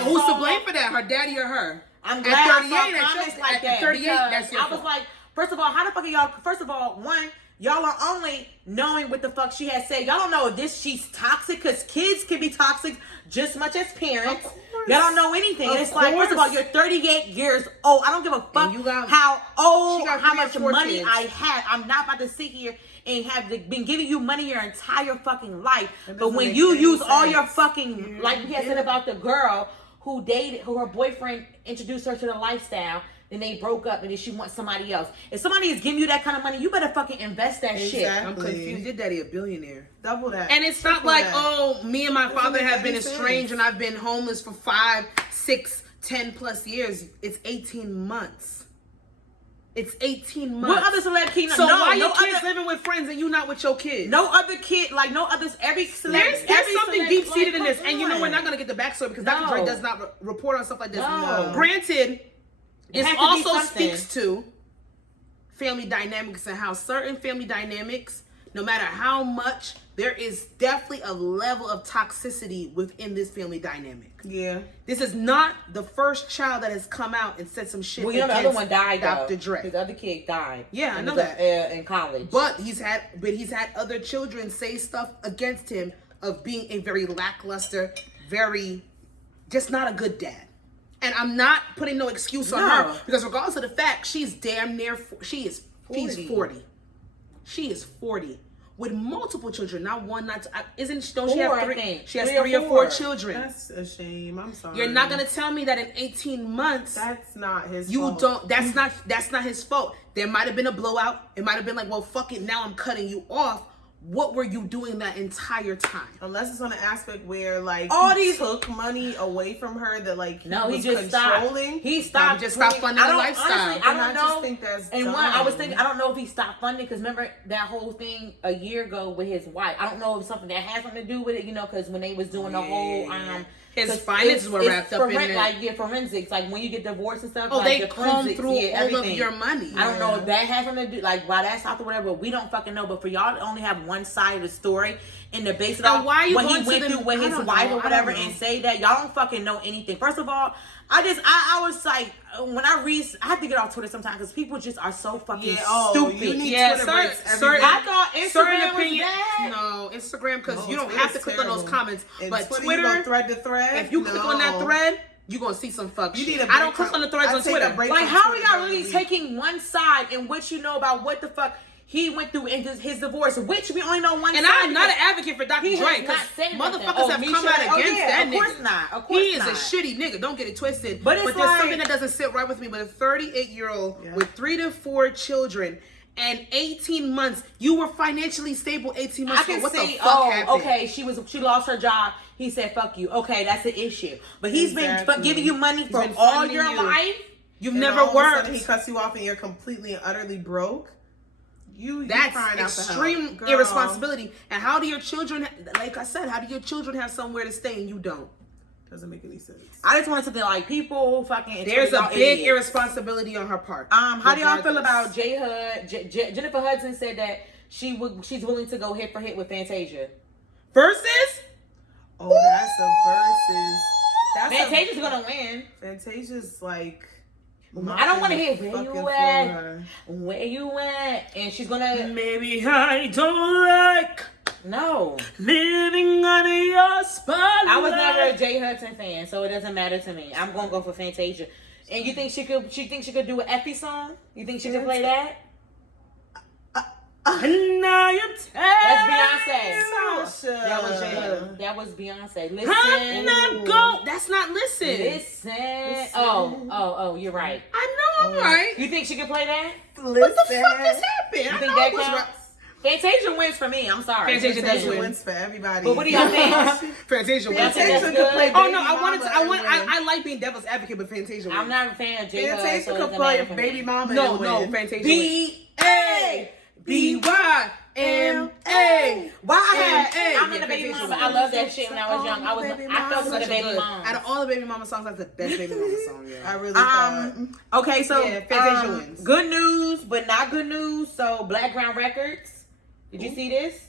Who's to blame for that? Her daddy or her? I'm glad I saw comments like that. At 38, that's your fault. I was like, first of all, how the fuck are y'all? First of all, y'all are only knowing what the fuck she has said. Y'all don't know if she's toxic, because kids can be toxic just as much as parents. Y'all don't know anything. And it's like, first of all, you're 38 years old. I don't give a fuck how much money I have. I'm not about to sit here and have been giving you money your entire fucking life. But when you use all your fucking, like we had said about the girl who her boyfriend introduced her to the lifestyle, then they broke up, and then she wants somebody else. If somebody is giving you that kind of money, you better fucking invest that shit. I'm confused. Your daddy a billionaire. Double that. And it's not like, me and my father have been estranged and I've been homeless for 5, 6, 10 plus years. It's 18 months. It's 18 months. What other celebrity? So why your kids living with friends and you not with your kids? No other kid, like no others. Every celebrity. There's something deep seated in this, and you know we're not gonna get the backstory because Dr. Dre does not report on stuff like this. No. Granted, it also speaks to family dynamics and how certain family dynamics, no matter how much, there is definitely a level of toxicity within this family dynamic. Yeah. This is not the first child that has come out and said some shit. Well, you know, the other one died, Dr. Dre. His other kid died. Yeah, I know that. In college. But he's had other children say stuff against him of being a very lackluster, just not a good dad. And I'm not putting no excuse on her, because regardless of the fact, she's damn near, she's 40. She is 40 with multiple children, not one, not two. She have 3? She has 3 or 4 children. That's a shame. I'm sorry. You're not gonna tell me that in 18 months that's not his fault. That's not his fault. There might have been a blowout. It might have been like, well, fuck it, now I'm cutting you off. What were you doing that entire time? Unless it's on an aspect where like he took money away from her that like he just controlling. He stopped funding the lifestyle. Honestly, I don't know. Just think that's and one, I was thinking, I don't know if he stopped funding, because remember that whole thing a year ago with his wife. I don't know if it's something that has something to do with it, because when they was doing the whole his finances were wrapped up in it. Like forensics, like when you get divorced and stuff. Oh, like they comb through all of your money. I don't know if that has something to do, like why that stopped or whatever. But we don't fucking know. But for y'all to only have one side of the story and to base it off what he went through with his wife or whatever, and say that y'all don't fucking know anything. First of all, I was like, when I have to get off Twitter sometimes because people just are so fucking stupid. You need Twitter breaks. I thought Instagram was bad. No, Instagram, because you don't have to click on those comments. But Twitter, you go thread to thread. If you click on that thread, you're going to see some fuck shit. I don't click on the threads on Twitter. Like, how are y'all really taking one side in which you know about what the fuck he went through his divorce, which we only know one. And I'm not an advocate for Dr. Dre because motherfuckers have come out against that nigga. Of course not. Of course he is a shitty nigga. Don't get it twisted. But there's something that doesn't sit right with me. But a 38-year-old with 3 to 4 children. And 18 months, you were financially stable 18 months ago. What the fuck happened? Okay, she lost her job. He said, fuck you. Okay, that's an issue. But he's been giving you money for all your life. You've never worked. He cuts you off and you're completely and utterly broke. That's extreme irresponsibility. And how do your children, like I said, how do your children have somewhere to stay and you don't? Doesn't make any sense. I just wanted something like people fucking. There's a big irresponsibility on her part. How do y'all feel about Jennifer Hudson said that she's willing to go hit for hit with Fantasia. Versus? Oh, that's a versus. Fantasia's gonna win. Fantasia's like. I don't want to hear where you at. Where you at? And she's gonna. Maybe I don't like. No. Living under your spotlight. I was never a Jay Hudson fan, so it doesn't matter to me. I'm gonna go for Fantasia. And you think she could do an Effie song? You think she could play that? And I am That's Beyonce. Sasha. That was Beyonce. Listen. That's not listen. Listen. Oh, you're right. I know I'm right. You think she could play that? Listen. What the fuck has happened? You think that counts? Fantasia wins for me. I'm sorry. Fantasia wins for everybody. But what do y'all think? Fantasia wins. Fantasia could play. Oh no, I like being devil's advocate, but Fantasia wins. I'm not a fan of Jay Hudson. Fantasia could play Baby Mama. No, Fantasia wins. B-A-B-Y-M-A. Why? I'm in a Baby Mama. I love that shit when I was young. I felt like a Baby Mama. Out of all the Baby Mama songs, that's the best Baby Mama song. Yeah. I really thought. Okay, so Fantasia wins. Good news, but not good news. So Blackground Records. Did you see this?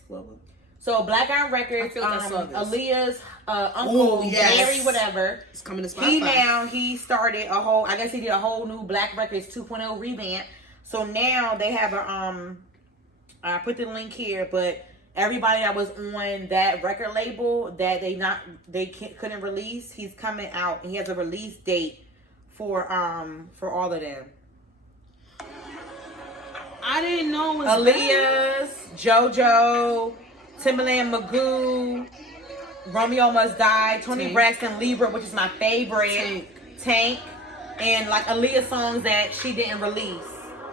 So Blackground Records, Aaliyah's uncle, Gary, whatever. It's coming to Spotify. He started a whole. I guess he did a whole new Black Records 2.0 revamp. So now they have a I put the link here, but everybody that was on that record label that couldn't release, he's coming out and he has a release date for all of them. I didn't know it was Aaliyah's, JoJo, Timbaland, Magoo, Romeo Must Die, Toni Braxton, Libra, which is my favorite, Tank, and like Aaliyah songs that she didn't release.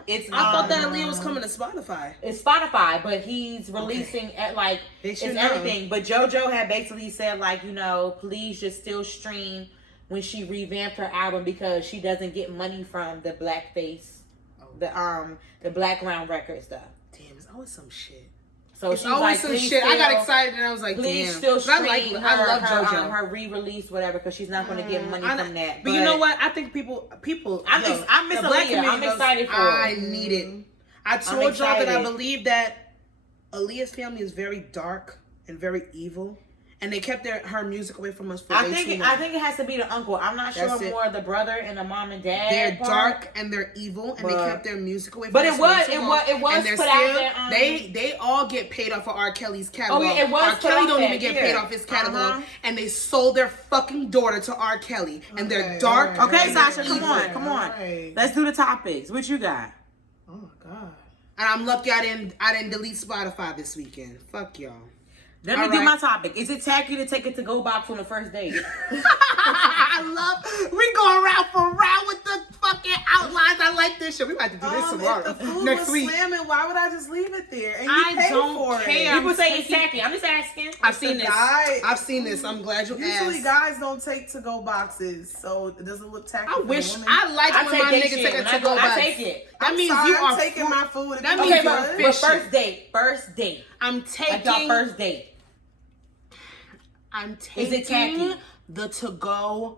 I thought that Aaliyah was coming to Spotify. It's Spotify, but he's releasing at like it's everything. But JoJo had basically said like, please just still stream when she revamped her album because she doesn't get money from the blackface, the Blackground Records stuff. Damn, it's always some shit. So it's always some shit. I got excited and I was like, please damn. Still stream I love JoJo. Her re-release, whatever, because she's not going to get money from that. But you know what? I think people. I miss Aaliyah. I'm excited for it. I need it. I told y'all that I believe that Aaliyah's family is very dark and very evil. And they kept her music away from us for way too long. I think it has to be the uncle. I'm not sure more the brother and the mom and dad. They're dark and they're evil, and they kept their music away from us. But it was put out there. They all get paid off for R. Kelly's catalog. Oh yeah, it was. R. Kelly don't even get paid off his catalog, and they sold their fucking daughter to R. Kelly, and they're dark. Okay, Sasha, come on. Right. Let's do the topics. What you got? Oh my god. And I'm lucky I didn't delete Spotify this weekend. Fuck y'all. Let me do my topic. Is it tacky to take it to Go Box on the first date? We going round for round with the fucking outlines. I like this shit. We about to do this tomorrow. If the food next was week. Slamming, why would I just leave it there? And you pay for it. People say it's tacky. I'm just asking. I've seen this. I'm glad you asked. Usually guys don't take to-go boxes, so it doesn't look tacky. I wish I liked when my nigga take a to-go box. I take it. That means you are taking my food. That means you are fishing. But first date. I'm taking. Like your first date. I'm taking the to-go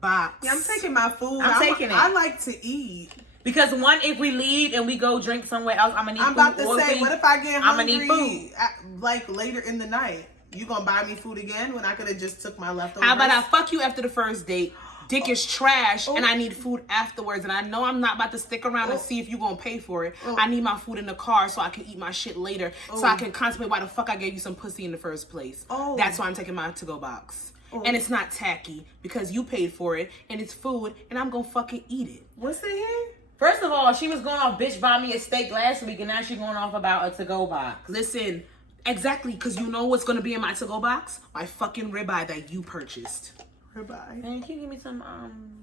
box. Yeah, I'm taking my food. I'm taking it. I like to eat. Because if we leave and we go drink somewhere else, I'm gonna need food. I'm about to say, what if I get hungry? I'm gonna need food. Like later in the night, you gonna buy me food again when I could have just took my leftovers? How about I fuck you after the first date? Dick is trash, and I need food afterwards. And I know I'm not about to stick around and see if you gonna pay for it. I need my food in the car so I can eat my shit later, so I can contemplate why the fuck I gave you some pussy in the first place. That's why I'm taking my to-go box. And it's not tacky because you paid for it, and it's food, and I'm gonna fucking eat it. What's in here? First of all, she was going off, bitch, buy me a steak last week, and now she's going off about a to-go box. Listen, exactly, because you know what's going to be in my to-go box? My fucking ribeye that you purchased. Ribeye. Man, can you give me some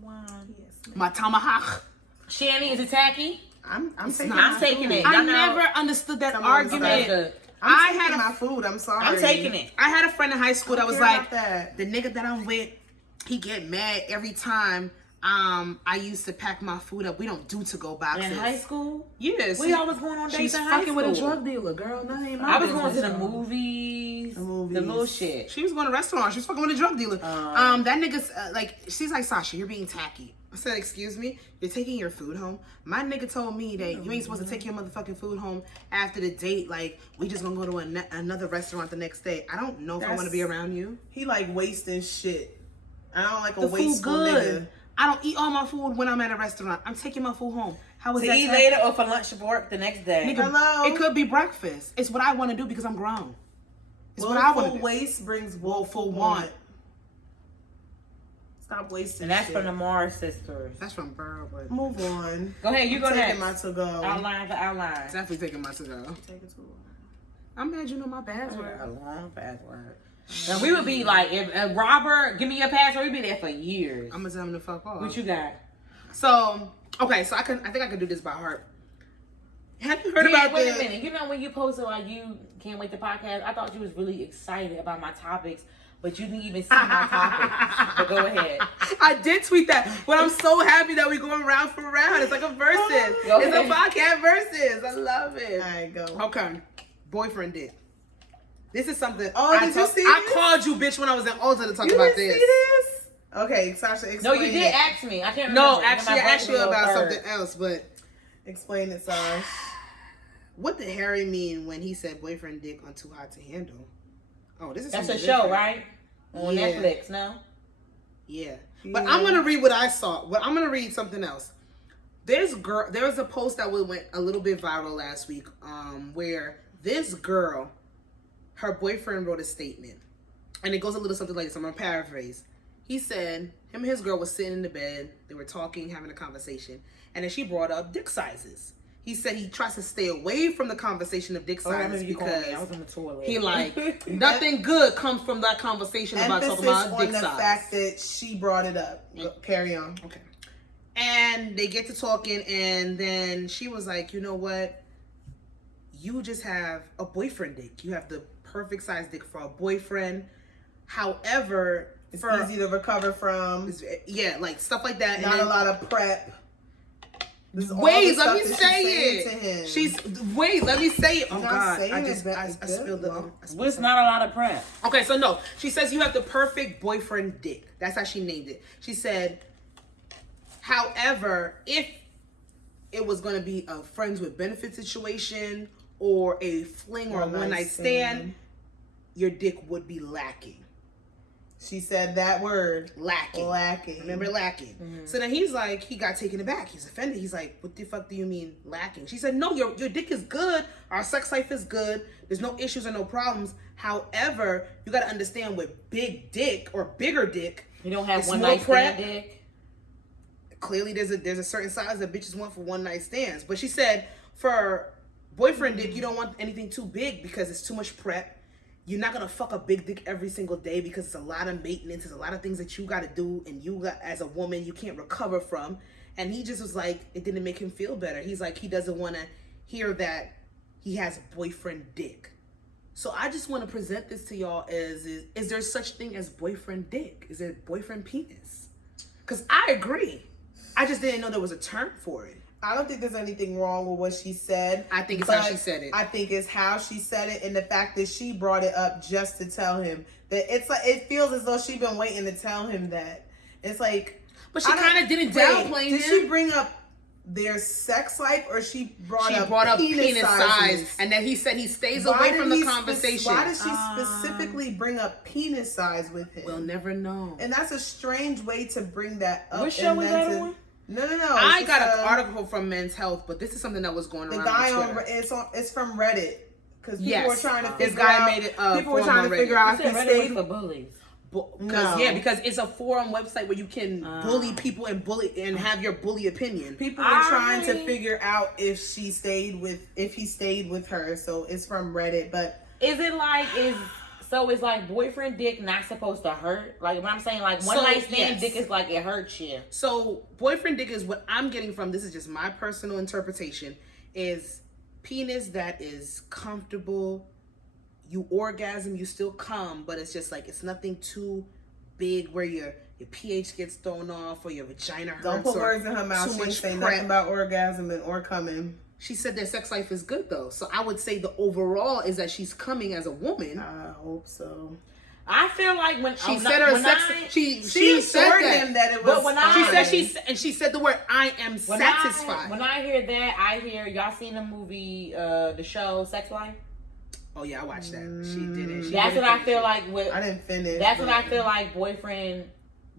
wine? Yes, My tomahawk. Shani, is it tacky? I'm taking I'm taking it. I Y'all know- never understood that Come on, argument. Good. I'm taking my food. I'm sorry. I'm taking it. I had a friend in high school that was like, that. the nigga that I'm with, he get mad every time I used to pack my food up. We don't do to-go boxes. In high school? Yes. We always going on dates She's in high fucking school. with a drug dealer, girl. That ain't my I was going to business. the movies. The little shit. She was going to a restaurant. She was fucking with a drug dealer. That nigga's like, she's like, Sasha, you're being tacky. I said, excuse me? You're taking your food home? My nigga told me that you ain't supposed to take your motherfucking food home after the date. Like, we just gonna go to another restaurant the next day. I don't know if I want to be around you. He like wasting shit. I don't like a The food wasteful good. nigga. I don't eat all my food when I'm at a restaurant. I'm taking my food home. How is To that eat tacky? later or for lunch or work the next day. Nigga, Hello? it could be breakfast. It's what I want to do because I'm grown. It's what I Willful want to do. waste brings Willful willful want. Stop wasting And that's shit. from the Mars sisters. That's from Burrow, but Move on. Go ahead, you go I'm next. taking my to-go. Outline for outline. definitely taking my to-go. Take it to I'm mad you know my password. A long password. Now we would be like, if Robert, give me your password, we'd be there for years. I'm gonna tell him to fuck off. What you got? So, okay, so I think I can do this by heart. Have you heard Yeah, about wait the... a minute. You know when you posted like you can't wait to podcast, I thought you was really excited about my topics, but you didn't even see my topics. But go ahead. I did tweet that, but I'm so happy that we're going round for round. It's like a versus. Go It's a ahead. podcast versus. I love it. Alright, go. Okay, boyfriend did. This is something. Oh, did you see I this? called you, bitch, when I was in Ulta to talk You about didn't this. see this? Okay, Sasha, explain No, you did it. ask me. I can't remember. No, And actually, my I asked you brain about was something hurt. else, but Explain it, Sasha. what did Harry mean when he said boyfriend dick on Too Hot to Handle? Oh, this is That's a something show, different. right? On Yeah. Netflix, no? Yeah. But Yeah. I'm gonna read what I saw. But I'm gonna read something else. There was a post that went a little bit viral last week, where this girl, her boyfriend wrote a statement. And it goes a little something like this. I'm gonna paraphrase. He said him and his girl was sitting in the bed, they were talking, having a conversation, and then she brought up dick sizes. He said he tries to stay away from the conversation of dick Oh, I sizes remember you calling because me. I was on the toilet. he like nothing good comes from that conversation about talking Emphasis about on dick the size. fact that she brought it up. Carry on. Okay. And they get to talking, and then she was like, you know what? You just have a boyfriend dick. You have the perfect size dick for a boyfriend. However, It's easy to recover from. yeah, like stuff like that. Not and a lot of prep. This is all wait, the let me stuff that say she's saying to it. him. Let me say it. Oh Not God, saying I it, just but I it's good, spilled the. though. I spilled What's something. not a lot of prep? Okay, so no, she says you have the perfect boyfriend dick. That's how she named it. She said, however, if it was going to be a friends with benefit situation or a fling or a one night stand, your dick would be lacking. She said that word. Lacking. Lacking. Remember, lacking. So then he's like, he got taken aback. He's offended. He's like, what the fuck do you mean lacking? She said, no, your dick is good. Our sex life is good. There's no issues or no problems. However, you got to understand with big dick or bigger dick, You don't have it's one more night prep. stand dick? Clearly there's a certain size that bitches want for one night stands. But she said for boyfriend dick, you don't want anything too big because it's too much prep. You're not gonna fuck a big dick every single day because it's a lot of maintenance. There's a lot of things that you gotta do, and you got as a woman you can't recover from. And he just was like, it didn't make him feel better. He's like, he doesn't want to hear that he has boyfriend dick. So I just want to present this to y'all as is there such thing as boyfriend dick? Is it boyfriend penis? Because I agree. I just didn't know there was a term for it. I don't think there's anything wrong with what she said. I think it's how but she said it. I think it's how she said it and the fact that she brought it up just to tell him that it's like it feels as though she's been waiting to tell him that. It's like, But she I don't- kind of didn't wait, downplay him. Did she bring up their sex life or she brought up penis sizes? size, and then he said he stays Why away did from the he conversation. why did she specifically bring up penis size with him? We'll never know. And that's a strange way to bring that up. What show and was then that to- on? No. I It's got just, an article from Men's Health, but this is something that was going The around guy on on Twitter. it's from Reddit because people Yes. were trying to This figure guy out. made it, People were forum trying on to figure Reddit. out You if he said Reddit was stayed. for bullies. Because it's a forum website where you can bully people and have your bully opinion. People are trying to figure out if he stayed with her. So it's from Reddit, but is it like is like boyfriend dick not supposed to hurt? Like what I'm saying, like one night stand dick is like it hurts you. So boyfriend dick is what I'm getting from. This is just my personal interpretation. Is penis that is comfortable. You orgasm, you still come, but it's just like it's nothing too big where your pH gets thrown off or your vagina hurts. Don't put words in her mouth. She ain't saying nothing about orgasming or coming. She said their sex life is good though, so I would say the overall is that she's coming as a woman. I hope so. I feel like when she said her sex, she assured him that it was. But when she said the word "I am satisfied." When I hear that, I hear y'all seen the movie, the show Sex Life. Oh yeah, I watched that. She did it. That's what I feel like. I didn't finish. That's what I feel like. Boyfriend,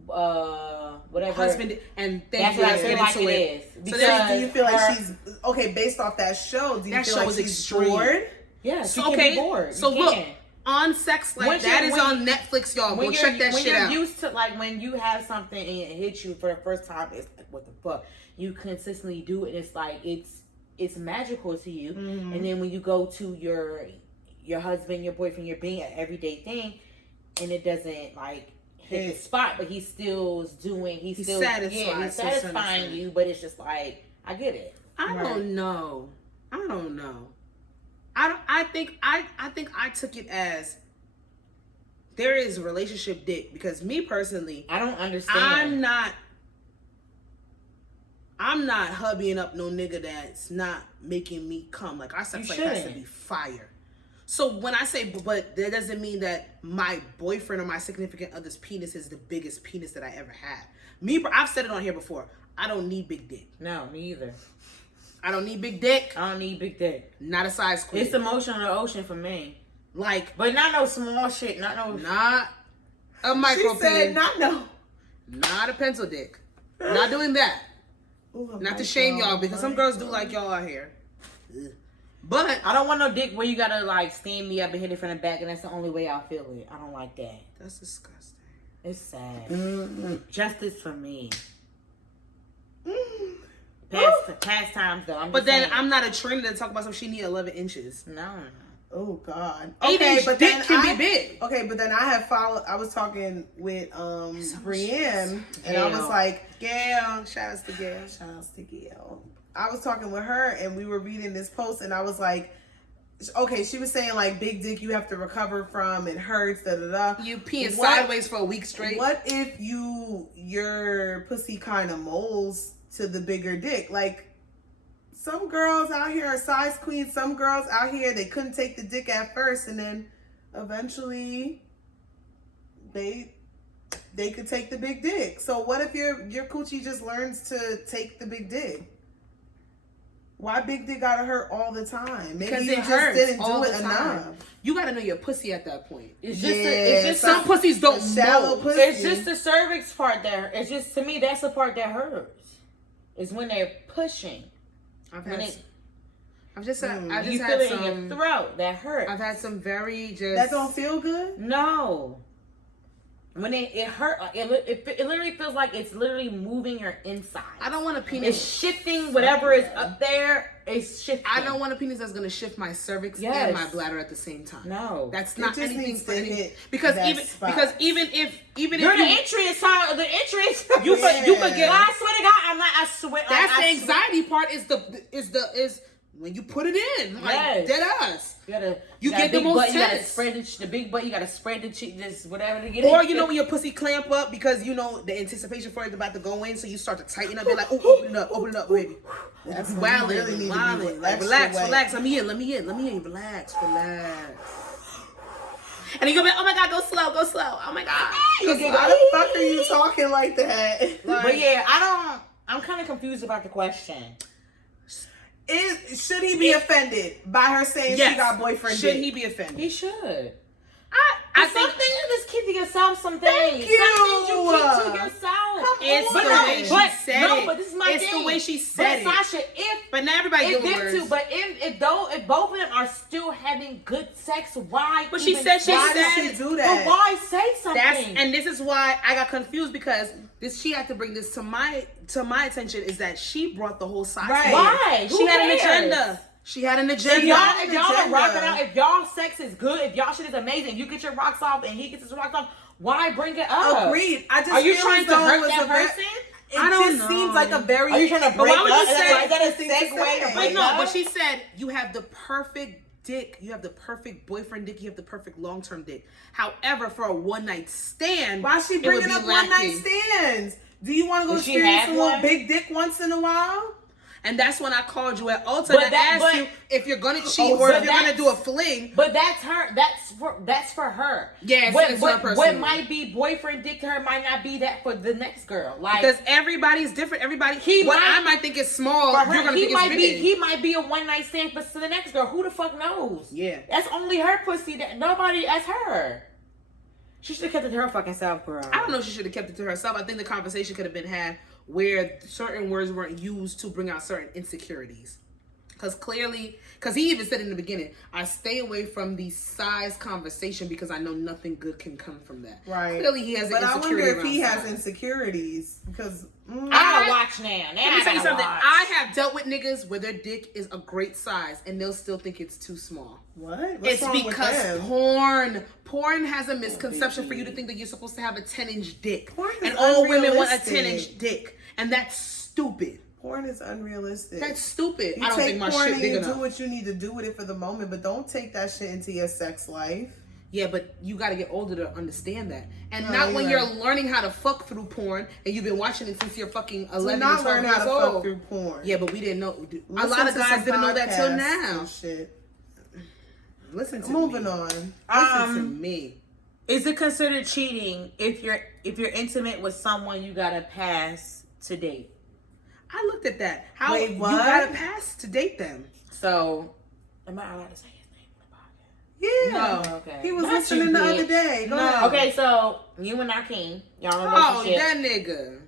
whatever. Husband, and that's what I feel like it is. So do you feel like she's okay based off that show? Do you feel like she's bored? Yeah. She can be bored. So look, on Sex Life, that is on Netflix, y'all. Go check that shit out. When you're used to like when you have something and it hits you for the first time, it's like what the fuck. You consistently do it. And it's like it's magical to you. Mm-hmm. And then when you go to your husband, your boyfriend, you're being an everyday thing, and it doesn't like hit the spot, but he's still he's satisfying you, but it's just like I get it. I don't know. I think I took it as there is relationship dick because me personally, I don't understand. I'm not hubbying up no nigga that's not making me come. Like our sex life has to be fire. So when I say, but that doesn't mean that my boyfriend or my significant other's penis is the biggest penis that I ever had. I've said it on here before. I don't need big dick. No, me either. I don't need big dick. I don't need big dick. Not a size queen. It's the motion of the ocean for me. Like, but not no small shit. Not a micro penis. She said not a pencil dick. Not doing that. Ooh, not to shame y'all because some girls do like y'all out here. Ugh. But I don't want no dick where you gotta like stand me up and hit it from the back, and that's the only way I'll feel it. I don't like that. That's disgusting. It's sad. Mm-hmm. Justice for me. Past times though. But then I'm not a trainer to talk about some. She need 11 inches. No. Oh God. 8-inch but dick can be big. Okay, but then I was talking with Brienne, and I was like, Gail. Shout outs to Gail. I was talking with her and we were reading this post and I was like, okay, she was saying like big dick you have to recover from, it hurts, You peeing sideways for a week straight. What if your pussy kind of molds to the bigger dick? Like some girls out here are size queens, some girls out here they couldn't take the dick at first and then eventually they could take the big dick. So what if your coochie just learns to take the big dick? Why big dick gotta hurt all the time? Maybe because you just didn't do it enough. You gotta know your pussy at that point. It's just some pussies don't shallow pussy. It's just the cervix part there. It's just to me that's the part that hurts. It's when they're pushing. You feel it in your throat. That hurts. I've had some that don't feel good. No. When it hurt, it literally feels like it's literally moving your inside. I don't want a penis. It's shifting whatever is up there. It's shifting. I don't want a penis that's gonna shift my cervix and my bladder at the same time. No, that's not anything for anything. Because even if the entry is how the entry is. You could get. I swear to God, I swear. That's the anxiety part. Is when you put it in, like dead ass. You get the most tense. You gotta spread the big butt. You gotta spread the cheek, this whatever to get. Or you know when your pussy clamp up because you know the anticipation for it is about to go in, so you start to tighten up. You're like, oh, open it up, baby. That's wilding, like relax. Let me in, relax. And you go like, oh my God, go slow. Oh my God. Why the fuck are you talking like that? But yeah, I'm kind of confused about the question. Should he be offended by her saying she got boyfriend? Should he be offended? He should. I think should just keep to yourself some things. Thank you. Some things you keep to yourself. It's Come the on. way she said it. But this is my it's thing. the way she said it. But Sasha, But not everybody if get them words. two, but if both of them are still having good sex, why? But she even said she try Why said did she do that? But why say something? And this is why I got confused because she had to bring this to my attention is that she brought the whole side. Right. Why? She Who had an cares? agenda. She had an If agenda. y'all are rocking out, if y'all sex is good, if y'all shit is amazing, you get your rocks off and he gets his rocks off, why bring it up? Agreed. I just Are you feel trying as to though it hurt was that a very- person? It I don't just know. seems like a very. Are you trying to But break why would up? you say- Is that a thing to segue to say? But break no, up? but she said you have the perfect dick, you have the perfect boyfriend dick, you have the perfect long-term dick. However, for a one-night stand, Why is she it would bringing be up one night lacking. stands? Do you want to go Does she experience have a little one? big dick once in a while? And that's when I called you at Ulta But and that- asked but- you if you're gonna cheat Oh, or but if you're gonna that's- do a fling. But that's her. That's for her. Yeah, it's what, her what personally. might be boyfriend dick to her might not be that for the next girl. Like Because everybody's different. Everybody, what might- I might think is small, for her, you're gonna he think might is be big. he might be a one night stand, but to the next girl, who the fuck knows? Yeah. That's only her pussy. That nobody as her. She should have kept it to her fucking self, bro. I don't know if she should have kept it to herself. I think the conversation could have been had where certain words weren't used to bring out certain insecurities. Because he even said in the beginning, I stay away from the size conversation because I know nothing good can come from that. Right. Clearly he has an But I insecurity wonder if he around has size. insecurities because. I gotta watch now. Let me tell you something. I have dealt with niggas where their dick is a great size and they'll still think it's too small. What? What's It's wrong with because them? porn has a misconception for you to think that you're supposed to have a 10-inch dick. Porn is And all women want a unrealistic. 10-inch dick. And that's stupid. Porn is unrealistic. That's stupid. You I don't take think my porn shit and big you enough. do what you need to do with it for the moment, but don't take that shit into your sex life. Yeah, but you got to get older to understand that. And No, not when you're you're right. learning how to fuck through porn and you've been watching it since you're fucking 11 So not and 12 learn years how to old. fuck through porn. Yeah, but we didn't know. A Listen lot of to guys some didn't know that till podcasts now. and shit. Listen to Moving me. on. Listen to me. Is it considered cheating if you're intimate with someone you gotta pass to date? I looked at that. How Wait, you what? got to pass to date them? So, am I allowed to say his name on the podcast? Yeah. No. Okay. He was Not listening you, the bitch. other day. Go No. ahead. Okay, so you and Akeem, y'all in a Oh, relationship. that nigga.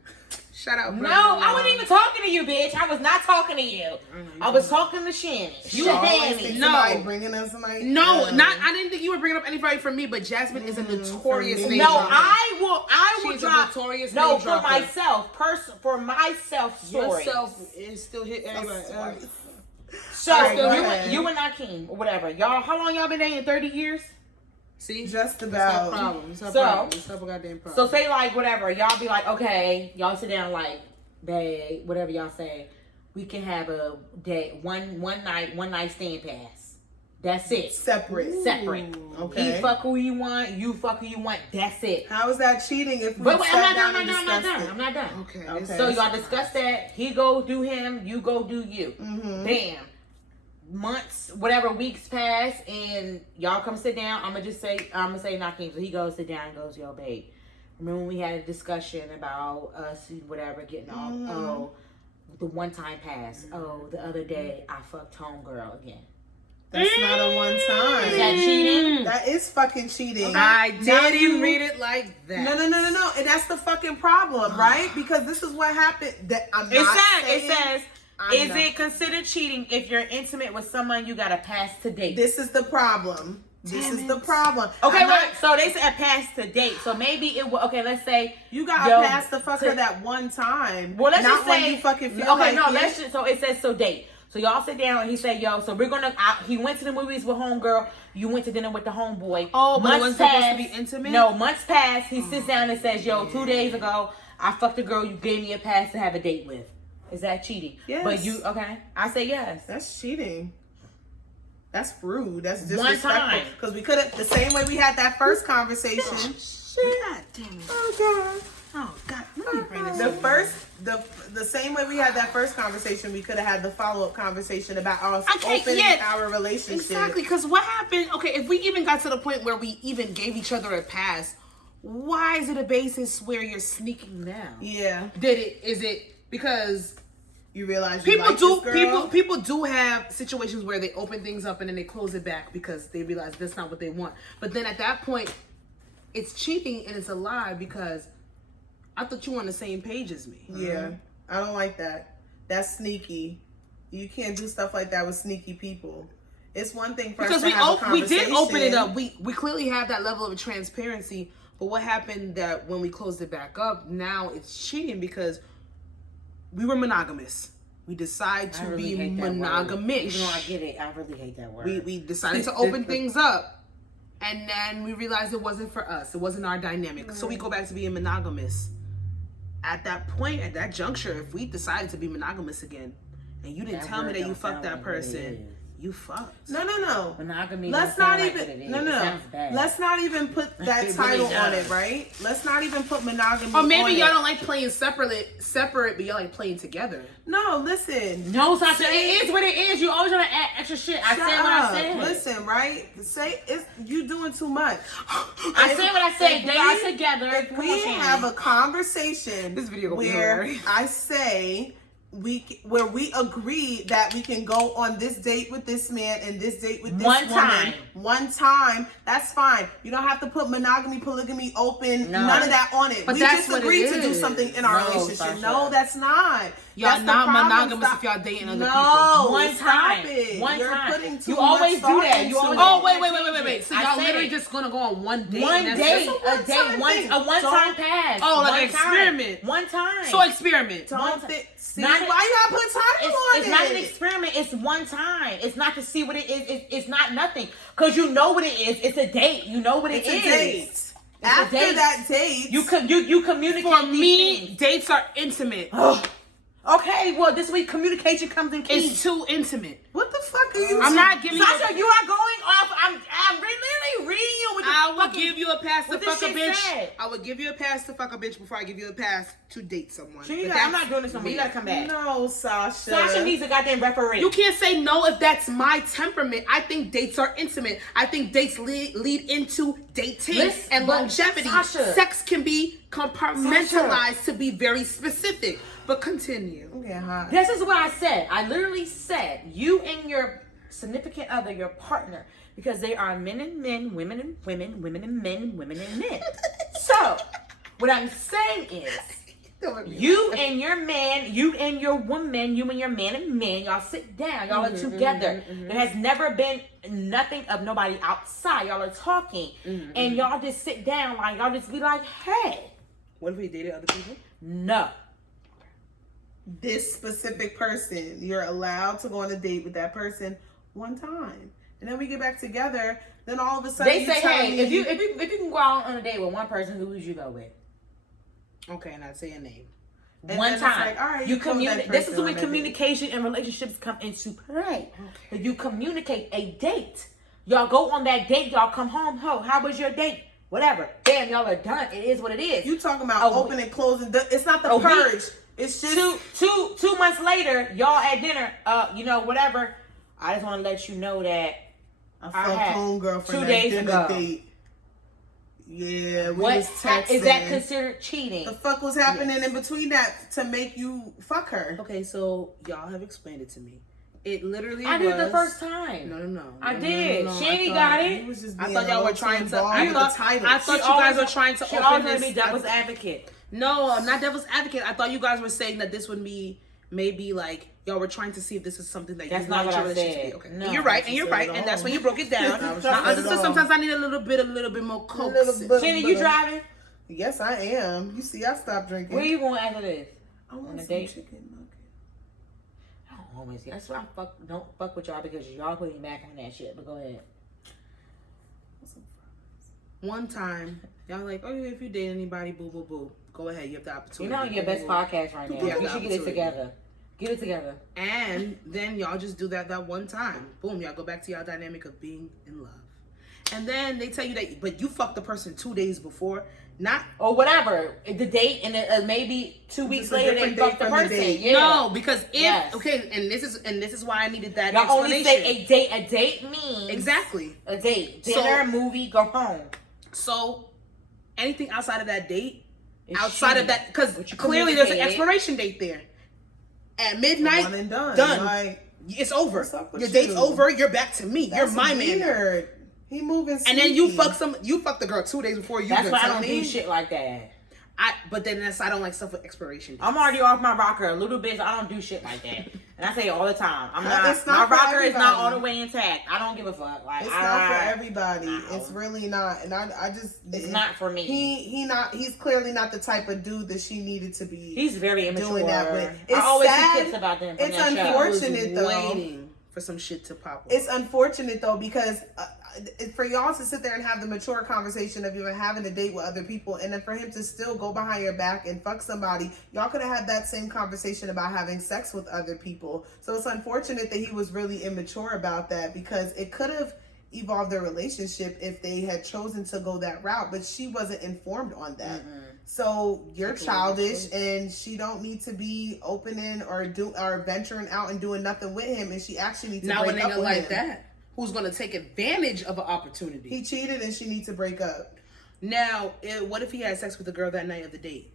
Shout out, bro. No, I wasn't even talking to you, bitch. I was not talking to you. I was talking to Shani. You always think somebody No. bringing us somebody. No, else. I didn't think you were bringing up anybody from me, but Jasmine is a notorious for me. name No, dropper. I will She's a drop. notorious No, name for dropper. myself, for myself story. Yourself is still hit everybody. So Alright, go ahead. you and Akeem, or whatever, y'all. How long y'all been dating? 30 years. See? Just It's about. her problem. It's her So- problem. It's her goddamn problem. So say like whatever, y'all be like, okay, y'all sit down like, babe, whatever y'all say, we can have a day, one night stand pass. That's it. Separate. Separate. Okay. He fuck who you want, you fuck who you want. That's it. How is that cheating if we But wait, sat I'm down not and done. I'm not discussed done. it? I'm not done. Okay. Okay. this So is- y'all discuss that. He go do him, you go do you. Mm-hmm. Bam. Months, whatever, weeks pass, and y'all come sit down. I'm gonna say Nakeem. So he goes sit down and goes, yo, babe. Remember when we had a discussion about us, whatever, getting off? Oh, the one time pass. Oh, the other day I fucked homegirl again. That's not a one time. Is that cheating? That is fucking cheating. I Now didn't you- read it like that. No. And that's the fucking problem, right? Because this is what happened. That I'm It not says, saying, it says, I'm is not- it considered cheating if you're intimate with someone you gotta pass to date? This is the problem. This Damn is it. the problem. Okay, I'm not- right. So they said pass to date. So maybe it will. Okay, let's say You gotta Yo, pass the fuck to- her that one time. Well, let's not just when say you fucking feel okay. like No, it. let's just. So it says so date. So y'all sit down and he said, "Yo, so we're gonna." He went to the movies with homegirl. You went to dinner with the homeboy. Oh, but it Months wasn't supposed to pass. be intimate? No, months pass. He sits down and says, "Yo, 2 days ago, I fucked a girl you gave me a pass to have a date with." Is that cheating? Yes. But you okay? I say yes. That's cheating. That's rude. That's One disrespectful. time. Because we could have, the same way we had that first conversation. God damn it. Oh, God. Oh, God. Let me bring this The over. first, the same way we had that first conversation, we could have had the follow-up conversation about us Okay, opening yeah. our relationship. Exactly, because what happened? Okay, if we even got to the point where we even gave each other a pass, why is it a basis where you're sneaking now? Yeah. Is it because You realize you people like do this girl? people do have situations where they open things up and then they close it back because they realize that's not what they want. But then at that point, it's cheating and it's a lie because I thought you were on the same page as me. Yeah, I don't like that. That's sneaky. You can't do stuff like that with sneaky people. It's one thing for us to have a conversation. We did open it up. We clearly have that level of transparency. But what happened that when we closed it back up, now it's cheating because we were monogamous. We decide to be monogamous. Even though I get it, I really hate that word. We decided to open things up, and then we realized it wasn't for us. It wasn't our dynamic. So we go back to being monogamous. At that point, at that juncture, if we decided to be monogamous again, and you didn't tell me that you fucked that person, you fucked. No. Monogamy. Let's not even. No. Let's not even put that title on it, right? Let's not even put monogamy. Or maybe y'all don't like playing separate, but y'all like playing together. No, listen. No, Sasha, it is what it is. You always trying to add extra shit. I said what I said. Listen, right? Say you doing too much. I said what I said. They are together. If we have a conversation, this video where I say. Where we agree that we can go on this date with this man and this date with this woman. One time, that's fine. You don't have to put monogamy, polygamy, open, none of that on it. But we just agreed to do something in our relationship. Sasha. No, that's not. Y'all not monogamous if y'all dating other people. One time. You're putting too you always much do that. You always wait. So y'all literally just gonna go on one date? A one-time pass. Oh, like an experiment. One time. So experiment. See, why you gotta put time on it? It's not an experiment. It's one time. It's not to see what it is. It's not nothing. Because you know what it is. It's a date. You know what it is. It's a date. After that date, you communicate. For me, dates are intimate. Okay, well, this week communication comes in key. It's too intimate. What the fuck are you? I'm not giving Sasha, you are going off. I'm literally reading you with the I will give you a pass to fuck a bitch. Said. I will give you a pass to fuck a bitch before I give you a pass to date someone. I'm not doing this no more. You gotta come back. No, Sasha. Sasha needs a goddamn referee. You can't say no if that's my temperament. I think dates are intimate. I think dates lead into dating and longevity. Sasha. Sex can be compartmentalized to be very specific. But continue. Okay, this is what I said. I literally said you and your significant other, your partner, because they are men and men, women and women, women and men, women and men. So, what I'm saying is, you and your man, you and your woman, you and your man and man, y'all sit down. Y'all are together. There has never been nothing of nobody outside. Y'all are talking. And y'all just sit down. Like, y'all just be like, hey. What if we dated other people? No. This specific person, you're allowed to go on a date with that person one time, and then we get back together. Then all of a sudden, they say, "Hey, if you can go out on a date with one person, who would you go with?" Okay, and I'd say a name. And one time, like, all right, you communicate. This is when communication and relationships come into play. Okay. You communicate a date. Y'all go on that date. Y'all come home. How was your date? Whatever. Damn, y'all are done. It is what it is. You talking about open and closing? It's not the purge. Week. It's just two months later, y'all at dinner, whatever. I just want to let you know that I fucked homegirl for 2 days ago. Date. Yeah, we was texting. Is that considered cheating? The fuck was happening in between that to make you fuck her? Okay, so y'all have explained it to me. It literally I did the first time. No. I did. Shani got it. I thought y'all were trying to. I thought you guys were trying to she open always this. be devil's advocate. No, not devil's advocate. I thought you guys were saying that this would be maybe like y'all were trying to see if this is something that you want your relationship to be. Okay, no, you're right, and that's when you broke it down. I understood. Sometimes I need a little bit more coke. Shani, you driving? Yes, I am. You see, I stopped drinking. Where you going after this? I want on a some date? chicken nugget. I don't always. That's why I don't fuck with y'all because y'all putting back on that shit. But go ahead. One time, y'all like, oh yeah, if you date anybody, boo boo boo. Go ahead, you have the opportunity. You're not on your best podcast right now. You should get it together. Get it together. And then y'all just do that one time. Boom, y'all go back to y'all dynamic of being in love. And then they tell you that, but you fucked the person 2 days before, not or whatever the date, and then, maybe 2 weeks later they fucked the person. Yeah. No, because okay, and this is why I needed that. Y'all only say a date. A date means exactly a date. Dinner, movie, go home. So anything outside of that date. It's outside cheating. of that, because clearly there's an expiration date there. At midnight, one and done. Done. Like, it's over. Your date's over. You're back to me. You're my man. He moving and then you sneaky. fuck the girl 2 days before you. That's why I tell don't me. do shit like that. But then I don't like stuff with expiration dates. I'm already off my rocker a little bit, so I don't do shit like that. And I say it all the time. It's not my for rocker is not everybody. all the way intact. I don't give a fuck. Like It's not for everybody. No. It's really not. And I just It's not for me. He's clearly not the type of dude that she needed to be. He's very immature. Doing that with. I always sad. see clips about them. From It's that show. unfortunate though. Waiting for some shit to pop up. It's unfortunate though because for y'all to sit there and have the mature conversation of you having a date with other people, and then for him to still go behind your back and fuck somebody, y'all could have had that same conversation about having sex with other people. So it's unfortunate that he was really immature about that, because it could have evolved their relationship if they had chosen to go that route, but she wasn't informed on that. So you're childish, and she don't need to be opening or venturing out and doing nothing with him, and she actually needs to now break a up nigga with like him. that who's gonna take advantage of an opportunity. He cheated, and she needs to break up. Now, what if he had sex with the girl that night of the date?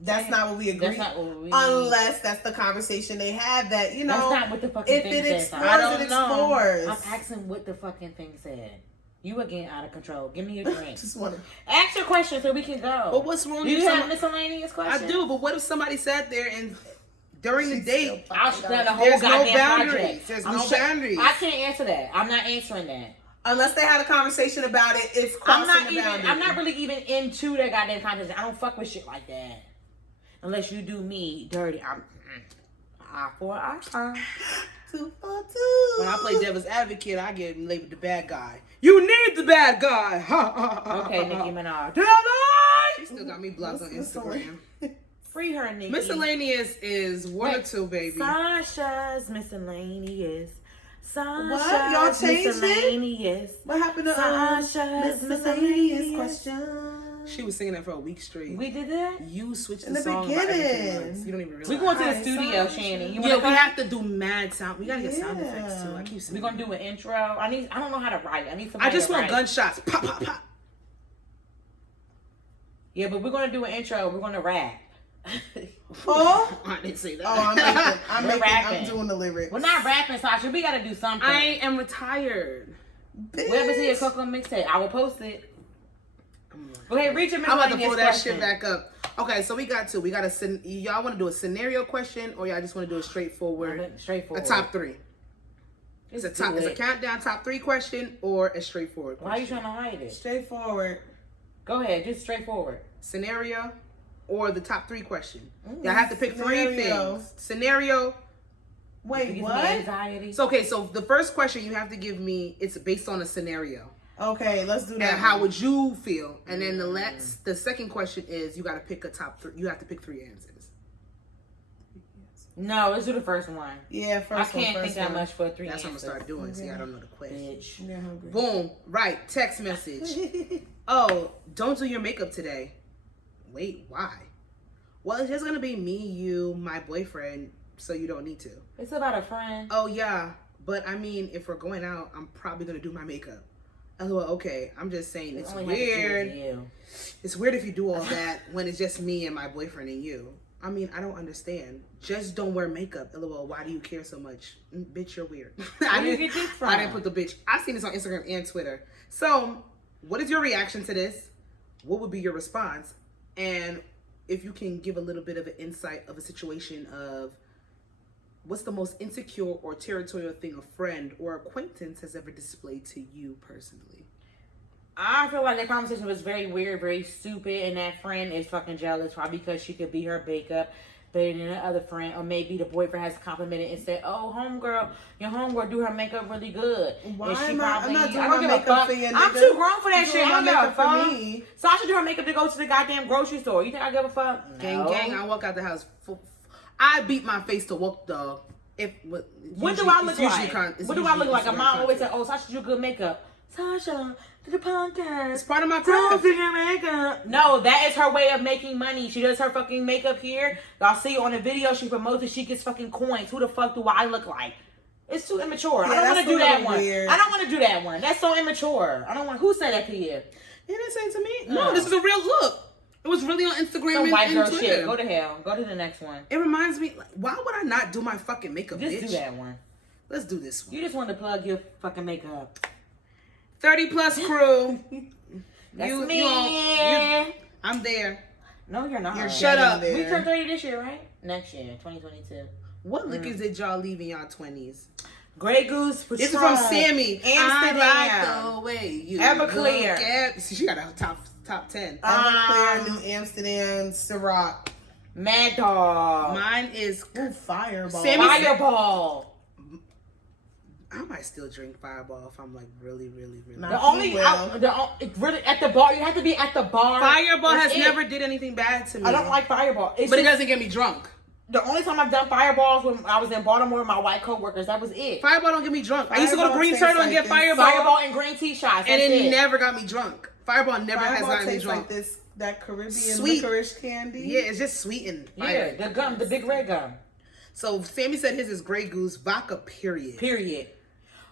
That's not what we agreed. That's not what we. Unless that's the conversation they had. That you know, That's not what the fucking if thing it said. explores, I don't it know. explores. I'm asking what the fucking thing said. You are getting out of control. Give me your drink. Just want to. Ask your question so we can go. But what's wrong? Do you with have some- miscellaneous questions? I do, but what if somebody sat there and during the date, I'll shut down the whole there's no goddamn boundaries. project. There's I'm no shut- boundaries. I can't answer that. I'm not answering that. Unless they had a conversation about it, it's crossing the boundary. I'm not really even into that goddamn conversation. I don't fuck with shit like that. Unless you do me dirty. I'm eye for eye. 2 for 2. when I play devil's advocate, I get labeled the bad guy. You need the bad guy. Okay, Nicki Minaj. She still got me blocked on Instagram. Free her, Nicki. Miscellaneous is one or two, baby. Sasha's miscellaneous. Sasha's What? Y'all changed it? miscellaneous. What happened to Sasha's miscellaneous question? She was singing that for a week straight. We did that? You switched In the the song about every 2 beginning. months. You don't even realize. We're going to the Alright, studio, Sasha. Shani. You Yeah, want we to have to do mad sound. We gotta get sound Yeah. effects too. I keep saying. We're going to do an intro. I don't know how to write. I need I somebody just to want write. gunshots. Pop, pop, pop. Yeah, but we're going to do an intro. We're going to rap. Oh, I didn't say that. I'm doing the lyrics. We're not rapping, Sasha. We got to do something. I am retired. Bitch. Whatever to your Coco mixtape, I will post it. Okay, read your I'm about to miscellaneous pull that question. shit back up. Okay, so we got two. Y'all want to do a scenario question, or y'all just want to do a straightforward, Straightforward. a top three? It's a do it. countdown top three question or a straightforward Why are you question? trying to hide it? Straightforward. Go ahead, just straightforward. Scenario or the top three question? Y'all have to pick three Scenario. things. Scenario. Wait, Gives me what? anxiety. So okay, so the first question you have to give me, it's based on a scenario. Okay, let's do that. And how would you feel? And then the second question is you got to pick a top three. You have to pick three answers. No, let's do the first one. Yeah, first I can't one, think first that one. much for three That's what I'm answers. gonna start doing. See, I don't know the question. Bitch. You're hungry. Boom. Right. Text message. Oh, don't do your makeup today. Wait, why? Well, it's just gonna be me, you, my boyfriend, so you don't need to. It's about a friend. Oh yeah, but I mean, if we're going out, I'm probably gonna do my makeup. LOL, okay, I'm just saying it's only has to do with weird. you. It's weird if you do all that when it's just me and my boyfriend and you. I mean, I don't understand. Just don't wear makeup. LOL, why do you care so much? Bitch, you're weird. Where do you get this from? I didn't put the bitch. I've seen this on Instagram and Twitter. So, what is your reaction to this? What would be your response? And if you can give a little bit of an insight of a situation of what's the most insecure or territorial thing a friend or acquaintance has ever displayed to you personally? I feel like that conversation was very weird, very stupid, and that friend is fucking jealous probably because she could be her makeup better than the other friend, or maybe the boyfriend has complimented and said, "Oh, homegirl, your homegirl do her makeup really good." Why and she am I- I'm not doing I don't my give a makeup fuck. for you, I'm nigga. too grown for that You shit. doing I don't my give a makeup for fuck. me. Sasha do her makeup to go to the goddamn grocery store. You think I give a fuck? Gang, No. gang, I walk out the house. I beat my face to walk the. What do I look like? What do I look like? A mom always said, "Oh, Sasha do good makeup." Sasha, to the podcast. It's part of my Don't craft. do your makeup. No, that is her way of making money. She does her fucking makeup here. Y'all see on the video she promotes it. She gets fucking coins. Who the fuck do I look like? It's too immature. Yeah, I don't want that's to do a that little one. weird. I don't want to do that one. That's so immature. I don't want. Who said that to you? You didn't say it to me. No, No. this is a real look. It was really on Instagram Some and, white girl and Twitter. shit. Go to hell. Go to the next one. It reminds me, like, why would I not do my fucking makeup, Just bitch? do that one. Let's do this one. You just want to plug your fucking makeup. 30 plus crew. That's You- me. I'm there. No, you're not. You're Shut up. there. We turned 30 this year, right? Next year, 2022. What liquors did y'all leave in y'all 20s? Grey Goose, Patron, This is from Sammy. Amsterdam, I like the way you Everclear. look at- See, she got a top 10. Everclear, New Amsterdam, Ciroc. Mad Dog, Mine is. Ooh, Fireball. Sammy- Fireball. I might still drink Fireball if I'm like really. Nah. The only, Well. really at the bar. You have to be at the bar. Fireball That's has it. never did anything bad to me. I don't like Fireball. It's but it just- doesn't get me drunk. The only time I've done Fireballs when I was in Baltimore with my white coworkers. That was it. Fireball don't get me drunk. I used to go to Fireball Green tastes Turtle and like get this. Fireball, Fireball and green tea shots. and That's it never got me drunk. Fireball never has Fireball gotten me tastes drunk. like this, that Caribbean Sweet. licorice candy. Yeah, it's just sweet and Yeah, fire. the gum, the big red gum. So Sammy said his is Grey Goose vodka. Period. Period.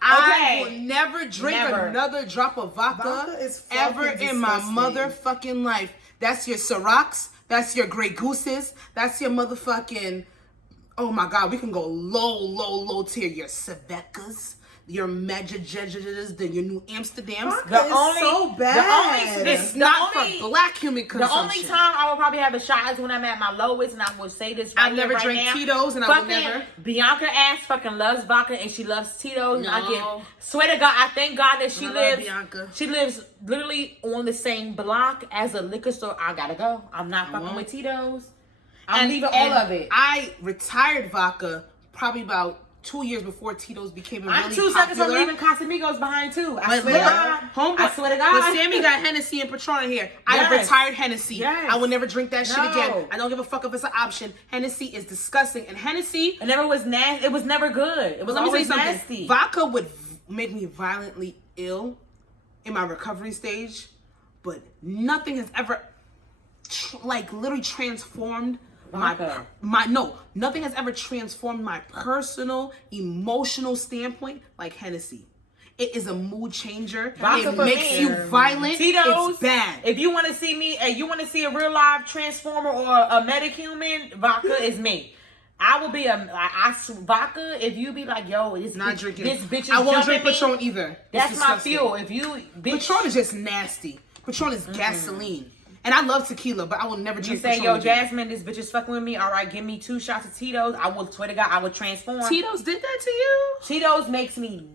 I Okay. will never drink Never. another drop of vodka, Vodka is ever fucking in my disgusting. motherfucking life. That's your Cirocs. That's your Grey Gooses. That's your motherfucking. Oh my God, we can go low tier. Your Sebecas, your Medjajas, your New Amsterdams. Vodka is so bad. It's the not only- for black human The consumption. only time I will probably have a shot is when I'm at my lowest, and I will say this right I've never here, right drank now. Tito's, and I will Fucking never. Bianca ass fucking loves vodka, and she loves Tito's. And I No. give, swear to God, I thank God that she I love lives. Bianca. She lives literally on the same block as a liquor store. I gotta go. I'm not fucking won't. with Tito's. I'm leaving all of it. I retired vodka probably about 2 years before Tito's became a really I'm 2 seconds from popular. leaving Casamigos behind too. I But swear to God. homeboy, I swear to God. But Sammy got Hennessy and Patron in here. I Yes. retired Hennessy. Yes. I will never drink that shit No. again. I don't give a fuck if it's an option. Hennessy is disgusting. And Hennessy, It never was nasty. It was never good. It was let me say always something. nasty. Vodka would make me violently ill in my recovery stage, but nothing has ever literally transformed Vodka. nothing has ever transformed my personal emotional standpoint like Hennessy. It is a mood changer. Vodka It for makes me. you violent. Tito's, It's bad. If you want to see me, you want to see a real live transformer or a metahuman, vodka is me. I will be vodka. If you be like, yo, this Not bitch, drinking. this bitch is I won't jumping drink me, Patron either. It's That's my disgusting. fuel. If you bitch, Patron is just nasty. Patron is gasoline. And I love tequila, but I will never you drink say, Patron yo, again. Jasmine, this bitch is fucking with me. All right, give me 2 shots of Tito's. I will swear to God, I will transform. Tito's did that to you? Tito's makes me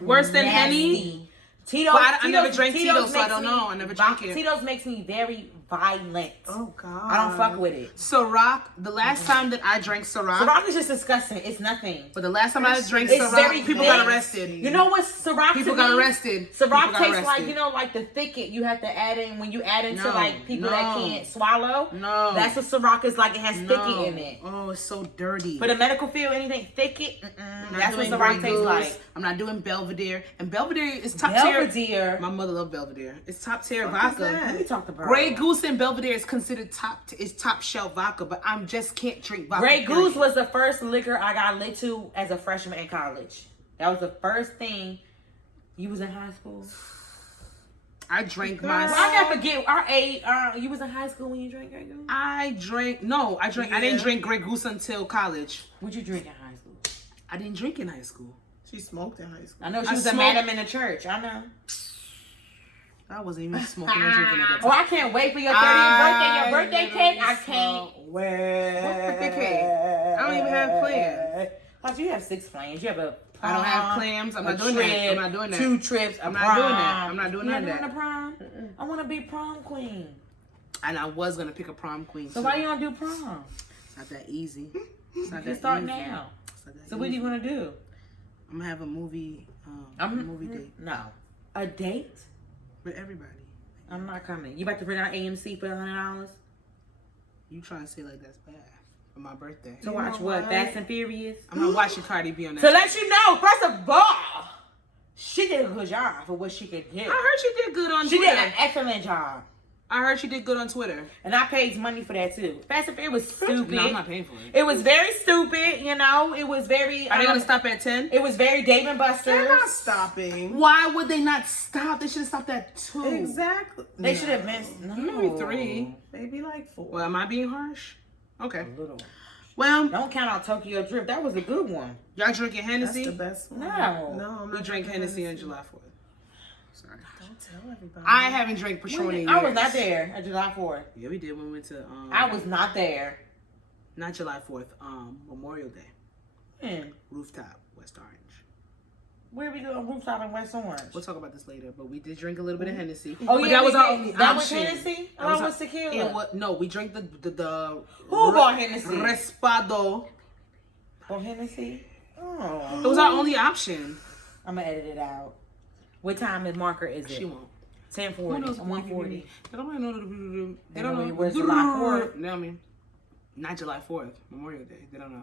Worse than nasty. Henny? Tito's, But I never drank Tito's, so I makes don't me- know. I never drank it. Tito's makes me very violent. Oh God. I don't fuck with it. Ciroc, the last time that I drank Ciroc, Ciroc is just disgusting. It's nothing. but the last time I drank It's Ciroc, very people thick. got arrested. You know what Ciroc People to got me? arrested. Ciroc People got tastes like, arrested. you know, like the thicket you have to add in when you add into No, like people that no. can't swallow. No. That's what Ciroc is like. It has thicket in it. Oh, it's so dirty. For the medical field, anything thicket, I'm not that's what doing Ciroc Grey tastes Goose. like. I'm not doing Belvedere. And Belvedere is top tier. Belvedere. My mother loved Belvedere. It's top tier What is vodka. that? Let me talk to bro. Grey Goose and Belvedere is considered top shelf vodka, but I just can't drink vodka. Grey period. Goose was the first liquor I got lit to as a freshman in college. That was the first thing. You was in high school? I drank Girl. my. Well, I gotta forget our age. You was in high school when you drank Grey Goose? I didn't Yeah. drink Grey Goose until college. What'd you drink in high school? I didn't drink in high school. She smoked in high school. I know she I was a smoked- madam in the church. I know. I wasn't even smoking or drinking at that Oh, time. I can't wait for your 30th birthday. Your birthday literally cake. I can't wait. What birthday cake? I don't even have plans. But you have 6 plans. You have a I don't have plans. I'm not doing that. I'm not doing that. 2 trips. I'm not doing that. I'm not doing You're none of doing that. the prom? I want to be prom queen. And I was gonna pick a prom queen. So too. why you don't do prom? It's not that easy. It's not You that start easy. now. It's not that So what do you easy. want to do? I'm gonna have a movie. A movie date No. A date? with everybody. I'm not coming. You about to bring out AMC for $100 You trying to say like that's bad for my birthday? to watch know what? what? Fast and Furious? I'm not watching Cardi B on that. To let you know, first of all, she did a good job for what she could do. I heard she did good on She Twitter. did an excellent job. I heard she did good on Twitter. And I paid money for that too. Fast and Furious was stupid. No, I'm not paying for it. It was very stupid, you know. It was very. Are they gonna stop at 10? It was very Dave and They're Buster's. not stopping. Why would they not stop? They should have stopped at 2. Exactly. They should have missed. No. Maybe 3. Maybe like 4. Well, am I being harsh? Okay. A little. Well, Don't count out Tokyo Drift. That was a good one. y'all drinking That's Hennessy? the best one. No. No, I'm We not drank drinking Hennessy on July 4th. Sorry. Don't tell everybody. I haven't drank Patron in years. I was not there at July 4th. Yeah, we did when we went to. I was not there. Not July 4th. Memorial Day. When? Rooftop, West Orange. Where we doing rooftop in West Orange? We'll talk about this later, but we did drink a little bit of Hennessy. Oh But yeah, that was our only that was option. Hennessy. Oh, it was tequila. No, we drank the Who bought Hennessy? Respado. Oh, Hennessy. Oh, It was our only option. I'm gonna edit it out. What time and marker is it? She won't. 10:40. 1:40. They don't know. They know don't know. where's July 4th? You know what I mean? Not July 4th, Memorial Day. They don't know.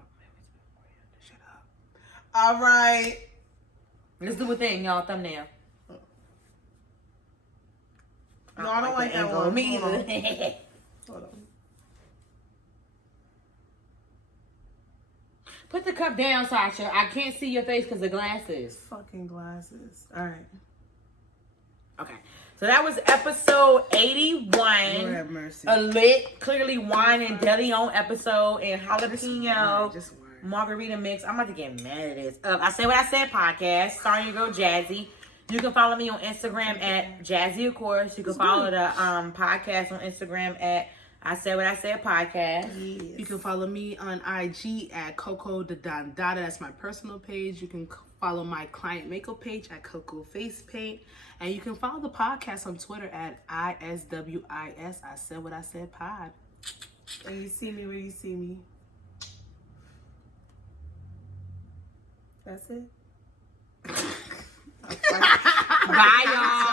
Shut up. All right. Let's do a thing, y'all. Thumbnail. No, I don't like that one. Me Hold on. either. Hold on. Put the cup down, Sasha. I can't see your face because of glasses. Fucking glasses. All right. Okay. So that was episode 81. Lord have mercy. A lit, clearly wine and deli on episode and jalapeno Just wine. margarita mix. I'm about to get mad at this. I Said What I Said podcast, starring your girl Jazzy. You can follow me on Instagram at Jazzy, of course. You can follow the podcast on Instagram at I Said What I Said podcast. Yes. You can follow me on IG at Coco the Don Dada. That's my personal page. You can follow my client makeup page at Coco Face Paint. And you can follow the podcast on Twitter at ISWIS. I Said What I Said pod. And you see me where you see me. That's it. Bye, y'all.